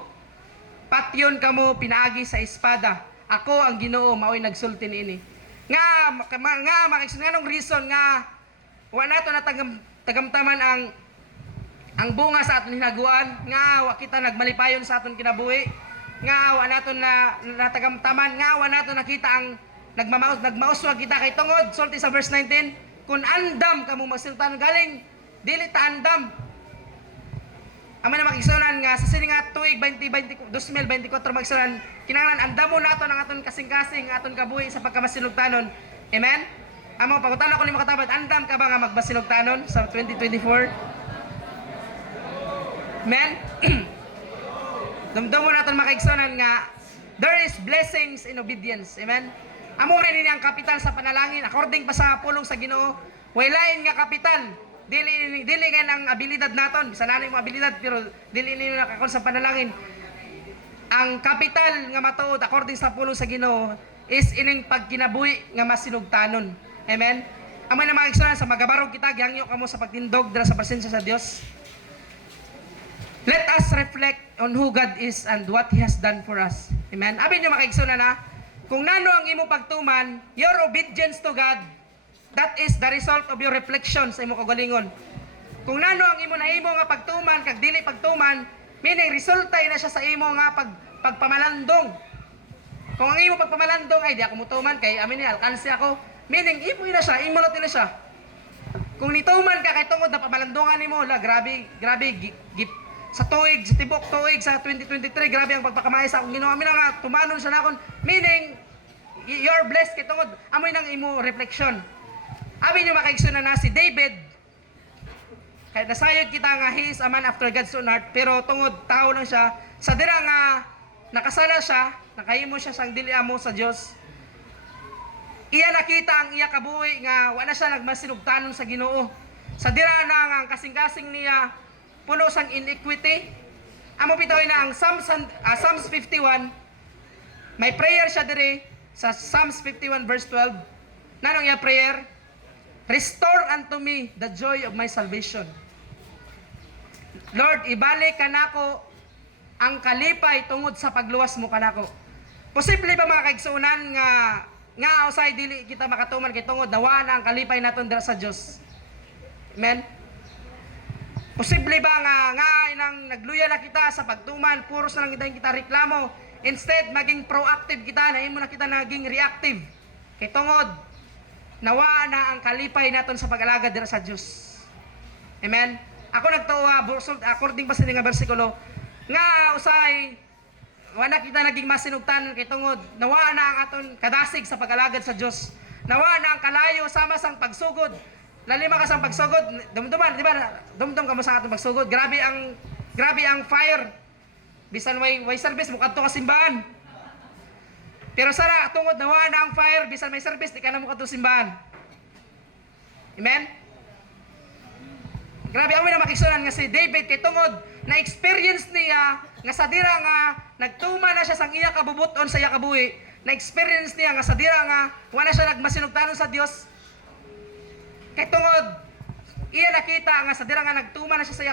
patyon kamo pinaagi sa espada. Ako ang Ginoo maoy nagsulti niini. Nga makigsunan nganong reason nga wa nato tagamtaman ang bunga sa aton hinaguan, nga wa kita nagmalipayon sa aton kinabuhi, nga wa naton na natagamtaman, nga wa naton nakita ang nagmauswag kita kay tungod sulti sa verse 19, kun andam kamo masiltan galing dili ta andam. Amo na makigsunan nga sa sini nga tuig 2024 magsunan kinahanglan andamo naton ang aton kasing-kasing aton kabuhi sa pagkamasinugtanon. Amen. Amo pagutan ako nimo katabat, andam ka ba nga magmasinugtanon sa 2024? Amen? Dumdum mo natin makaigsunan nga there is blessings in obedience. Amen? Amo rin ini ang kapital sa panalangin according pa sa pulong sa Ginoo. Way lain nga kapital. Dili nga ang abilidad naton. Bisan ano yung abilidad pero dili nila nakakon sa panalangin. Ang kapital nga matuod according sa pulong sa Ginoo is ining pagkinabuhi nga masinugtanon. Amen. Amo na mga igsoon sa magabarog kita gihangyo kamo sa pagtindog dira sa presensya sa Dios. Let us reflect on who God is and what He has done for us. Amen. Abi nyo mga igsoon na kung nano ang imo pagtuman, your obedience to God, that is the result of your reflection sa imo kagalingon. Kung nano ang imo nahimo nga pagtuman kag dili pagtuman, meaning resulta na siya sa imo nga pagpamalandong. Kung ang imo pagpamalandong ay di ako mutuman kay amin ni alkansi ako, meaning imo na siya, imo na siya. Kung nituman ka kay tungod na pamalandongan nimo, la grabe sa tuig, sa tibok tuig sa 2023, grabe ang pagpakamay sa akong Ginoo. Amin nga tumanon siya nakon, meaning you're blessed kay tungod amoy nang imo reflection. Abi nyo makaigsunan na si David, kaya nasayod kita nga he is a man after God's own heart, pero tungod tao lang siya, sa dira nga nakasala siya, nakahimo siya sang dili amo sa Dios. Iya nakita ang iya kabuhi nga wala siya nagmasinugtanon sa Ginoo. Sa dira na nga ang kasing-kasing niya puno sang iniquity. Amo bitaw na ang Psalms 51. May prayer siya dire sa Psalms 51 verse 12. Nanong iya prayer? Restore unto me the joy of my salvation. Lord, ibalik kanako ang kalipay tungod sa pagluwas mo kanako. Posible ba mga kaigsuunan nga usay dili kita makatuman kay tungod nawa na ang kalipay naton dira sa Dios. Amen. Posible ba nga inang nagluya na kita sa pagtuman, puros na lang kita reklamo. Instead, maging proactive kita, na imo na kita naging reactive. Kay tungod, nawa na ang kalipay naton sa pag-alagad dira sa Dios. Amen. Ako nagtuwa, according pa sa nga bersikulo, nga usay, wala kita naging masinugtanon kay tungod, nawa na ang aton kadasig sa pag-alagad sa Dios. Nawa na ang kalayo sama sang pagsugod. Lalima ka sang pagsugod, dumduman, di ba? Dumdum ka mo sa atong pagsugod. Grabe ang fire. Bisan way service mo kadto ka simbahan. Pero sara tungod nawa na ang fire, bisan may service di ka na mo kadto simbahan. Amen. Grabe ang na makigsunan nga si David kay tungod na experience niya nga sa dira nga nagtuma na siya sang iya kabubuton sa iya kabuhi. Na experience niya nga sa dira nga wala siya nagmasinugtanon sa Dios. Kay tungod, iya nakita nga sa dira nga nagtuma na siya sa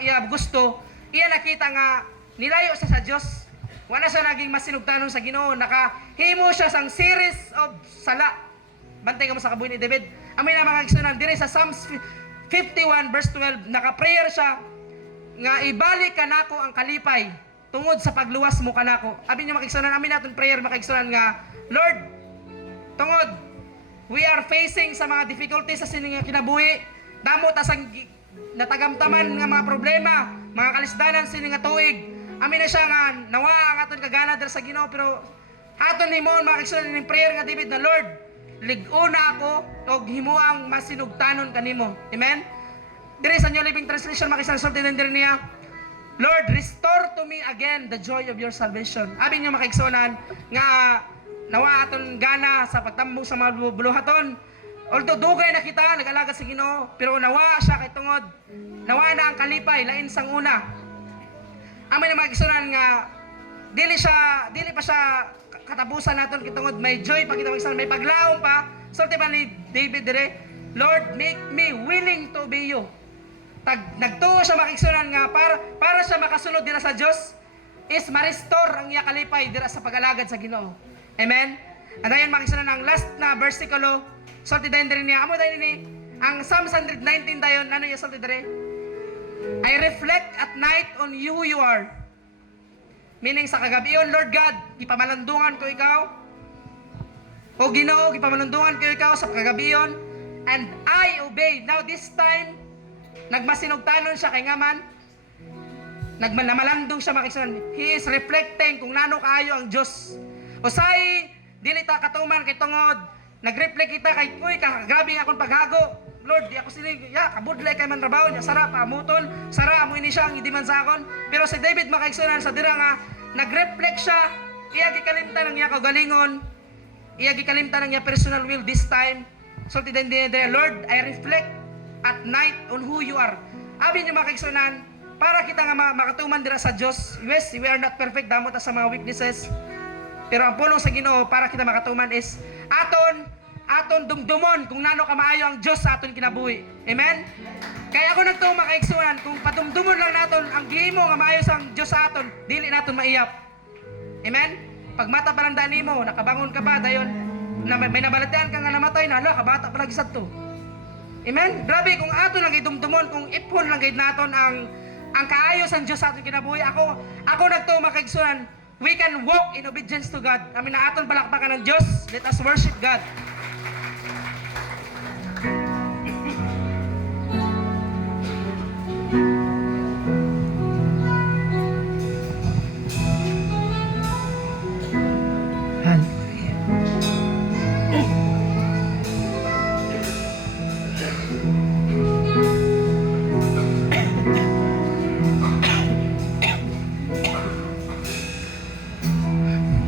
iya gusto, iya nakita nga nilayo siya sa Dios. Wala siya naging masinugtanon sa Ginoo, nakahimo siya sang series of sala. Bantay ka mo sa kabuhi ni David. Amin na mga igsunan dire sa Psalms 51 verse 12, naka-prayer siya nga ibalik kanako ang kalipay tungod sa pagluwas mo kanako. Abi niyo makigsunan, amin naton prayer makigsunan nga, Lord, tungod we are facing sa mga difficulties sa sining kinabuhi. Damo ta sang natagamtaman nga mga problema, mga kalisdanan sining nga tuig. Amin na siya nga nawa ang aton kagana dira sa Ginoo, pero aton himon makigsunan ning prayer nga David na Lord, lig-una ako og himuang masinugtanon kanimo. Amen. Dire sa New Living Translation makigsunan din dire niya, Lord, restore to me again the joy of your salvation. Abi niyo makigsunan nga nawa aton gana sa pagtambong sa mga buluhaton. Although dugay na kita nag-alagad sa Ginoo, pero nawa siya kay tungod nawa na ang kalipay lain sang una. Amin na magisunan nga dili pa siya katapusan naton kay tungod may joy pa kita magisunan, may paglaom pa. Sulti ba ni David dire, Lord, make me willing to obey you. Nagtuo siya makigsunan nga para siya makasunod dira sa Dios is ma-restore ang iya kalipay dira sa pag-alagad sa Ginoo. Amen. And ayon makigsunan ang last na versikulo. Sulti dayon dire niya. Amo dayon ni ang Psalms 119 dayon ano yung sulti dire? I reflect at night on you who you are. Meaning sa kagabion, Lord God, ipamalandungan ko ikaw. O Ginoo, ipamalandungan ko ikaw sa kagabion, and I obey. Now this time nagmasinugtanon siya kay ngaman. Namalandong siya makigsunan. He is reflecting kung nano kaayo ang Dios. Usay dili ta katuman kay tungod nagreflect kita kay uy grabe nga akong paghago. Lord, di ako sini kabudlay kay man trabaho niya, sara pa amuton, sara amo ini siya ang idiman sa akon. Pero si David makaigsunan sa dira nga nagreflect siya, iya gikalimtan ang iya kagalingon. iya gikalimtan ang iya personal will this time. So then Lord, I reflect at night on who you are. Abi niyo mga kaigsunan, para kita nga makatuman dira sa Dios. Yes, we are not perfect, damo ta sa mga weaknesses. Pero ang pulong sa Ginoo para kita makatuman is aton dumdumon kung nano ka maayo ang Dios sa aton kinabuhi. Amen. Kaya ako nagtuo mga kaigsunan, kung patumdumon lang naton ang gihimo nga maayo sang Dios sa aton, dili naton maiyap. Amen. Pag mata pa lang dani mo, nakabangon ka ba dayon na may nabalatian ka nga namatay na, hala, kabata pa lagi sad to. Amen. Grabe kung aton lang idumdumon, kung ipon lang gid naton ang kaayos ang Dios sa aton kinabuhi. Ako nagtuo mga kaigsunan, we can walk in obedience to God. Amin na aton palakpakan ng Diyos. Let us worship God.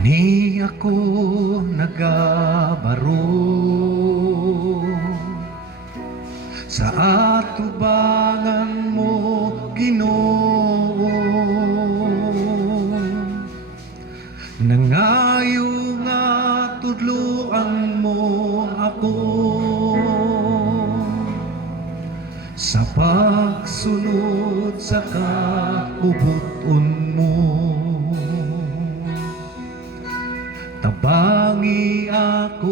Ni ako nagabaro sa atubangan mo, Ginoo. Nangayo nga tudloan mo ako sa pagsunod sa kaubuton mo. Tabangi ako,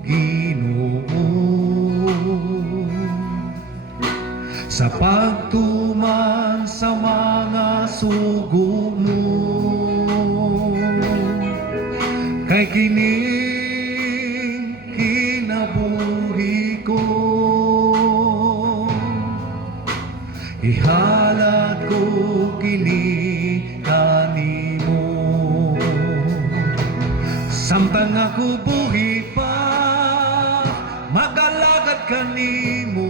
Ginoo, sa pagtuman sa mga sugo mo. Kay kining kinabuhi ko, ihalad ko kini kanimo. Samtang ako buhi pa, magalagad kanimo.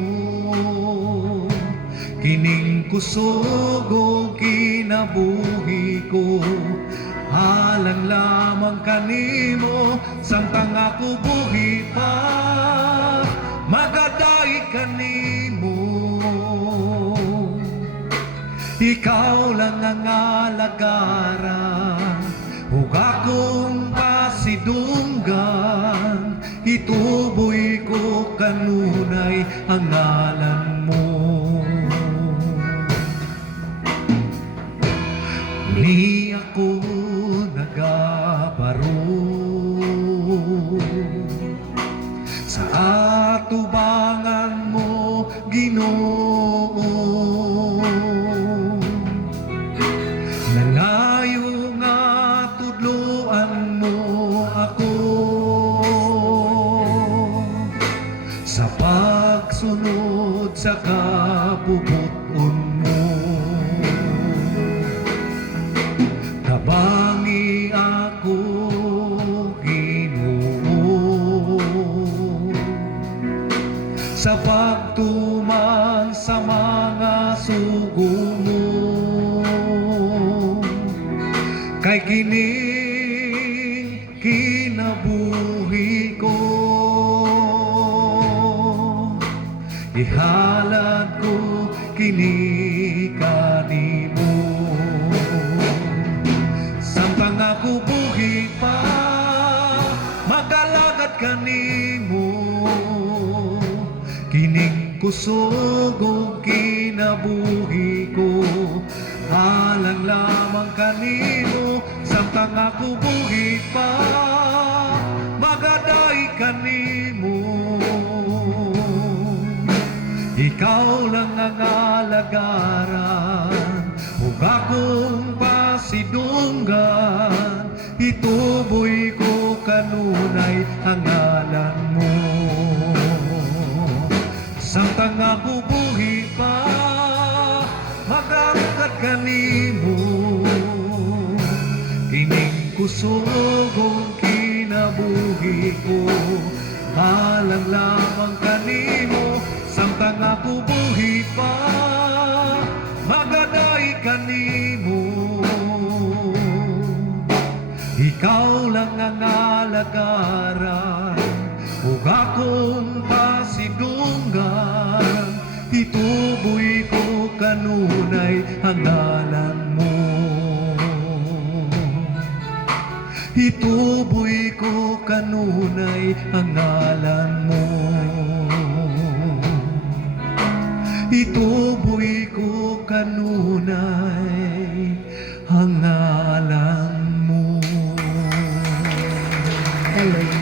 Kining kusog o kinabuhi ko, alang lamang kanimo. Samtang ako buhi pa, magaday kanimo. Ikaw lang ang alagaran, ug akong pasidunggan. Ituboy ko kanunay ang ngalan mo. Ni ako nagabaro sa atubangan mo, Ginoo. Nangayo nga tudloan mo ako sa pagsunod sa kabubuton mo. Tabangi ako, Ginoo, sa pagtuman sa mga sugo mo. Kay kining kinabuhi ko, ihalad ko kini kanimo. Samtang ako buhi pa, magalagad kanimo. Kining kusog o kinabuhi ko, alang lamang kanimo. Samtang ako buhi pa, magaday kanimo. Ikaw lang ang alagaran, ug akong pasidunggan. Ituboy ko kanunay ang ngalan mo. Samtang ako buhi pa, magangkat kanimo. Kining kusog o kinabuhi ko, alang lamang kanimo. Samtang ako buhi pa, magaday kanimo. Ikaw lang lang ang alagaran ug akong pasidungan, ituboy ko kanunay ang ngalan mo. Ituboy ko kanunay ang ngalan mo. Ituboy ko kanunay ang ngalan mo. Galing.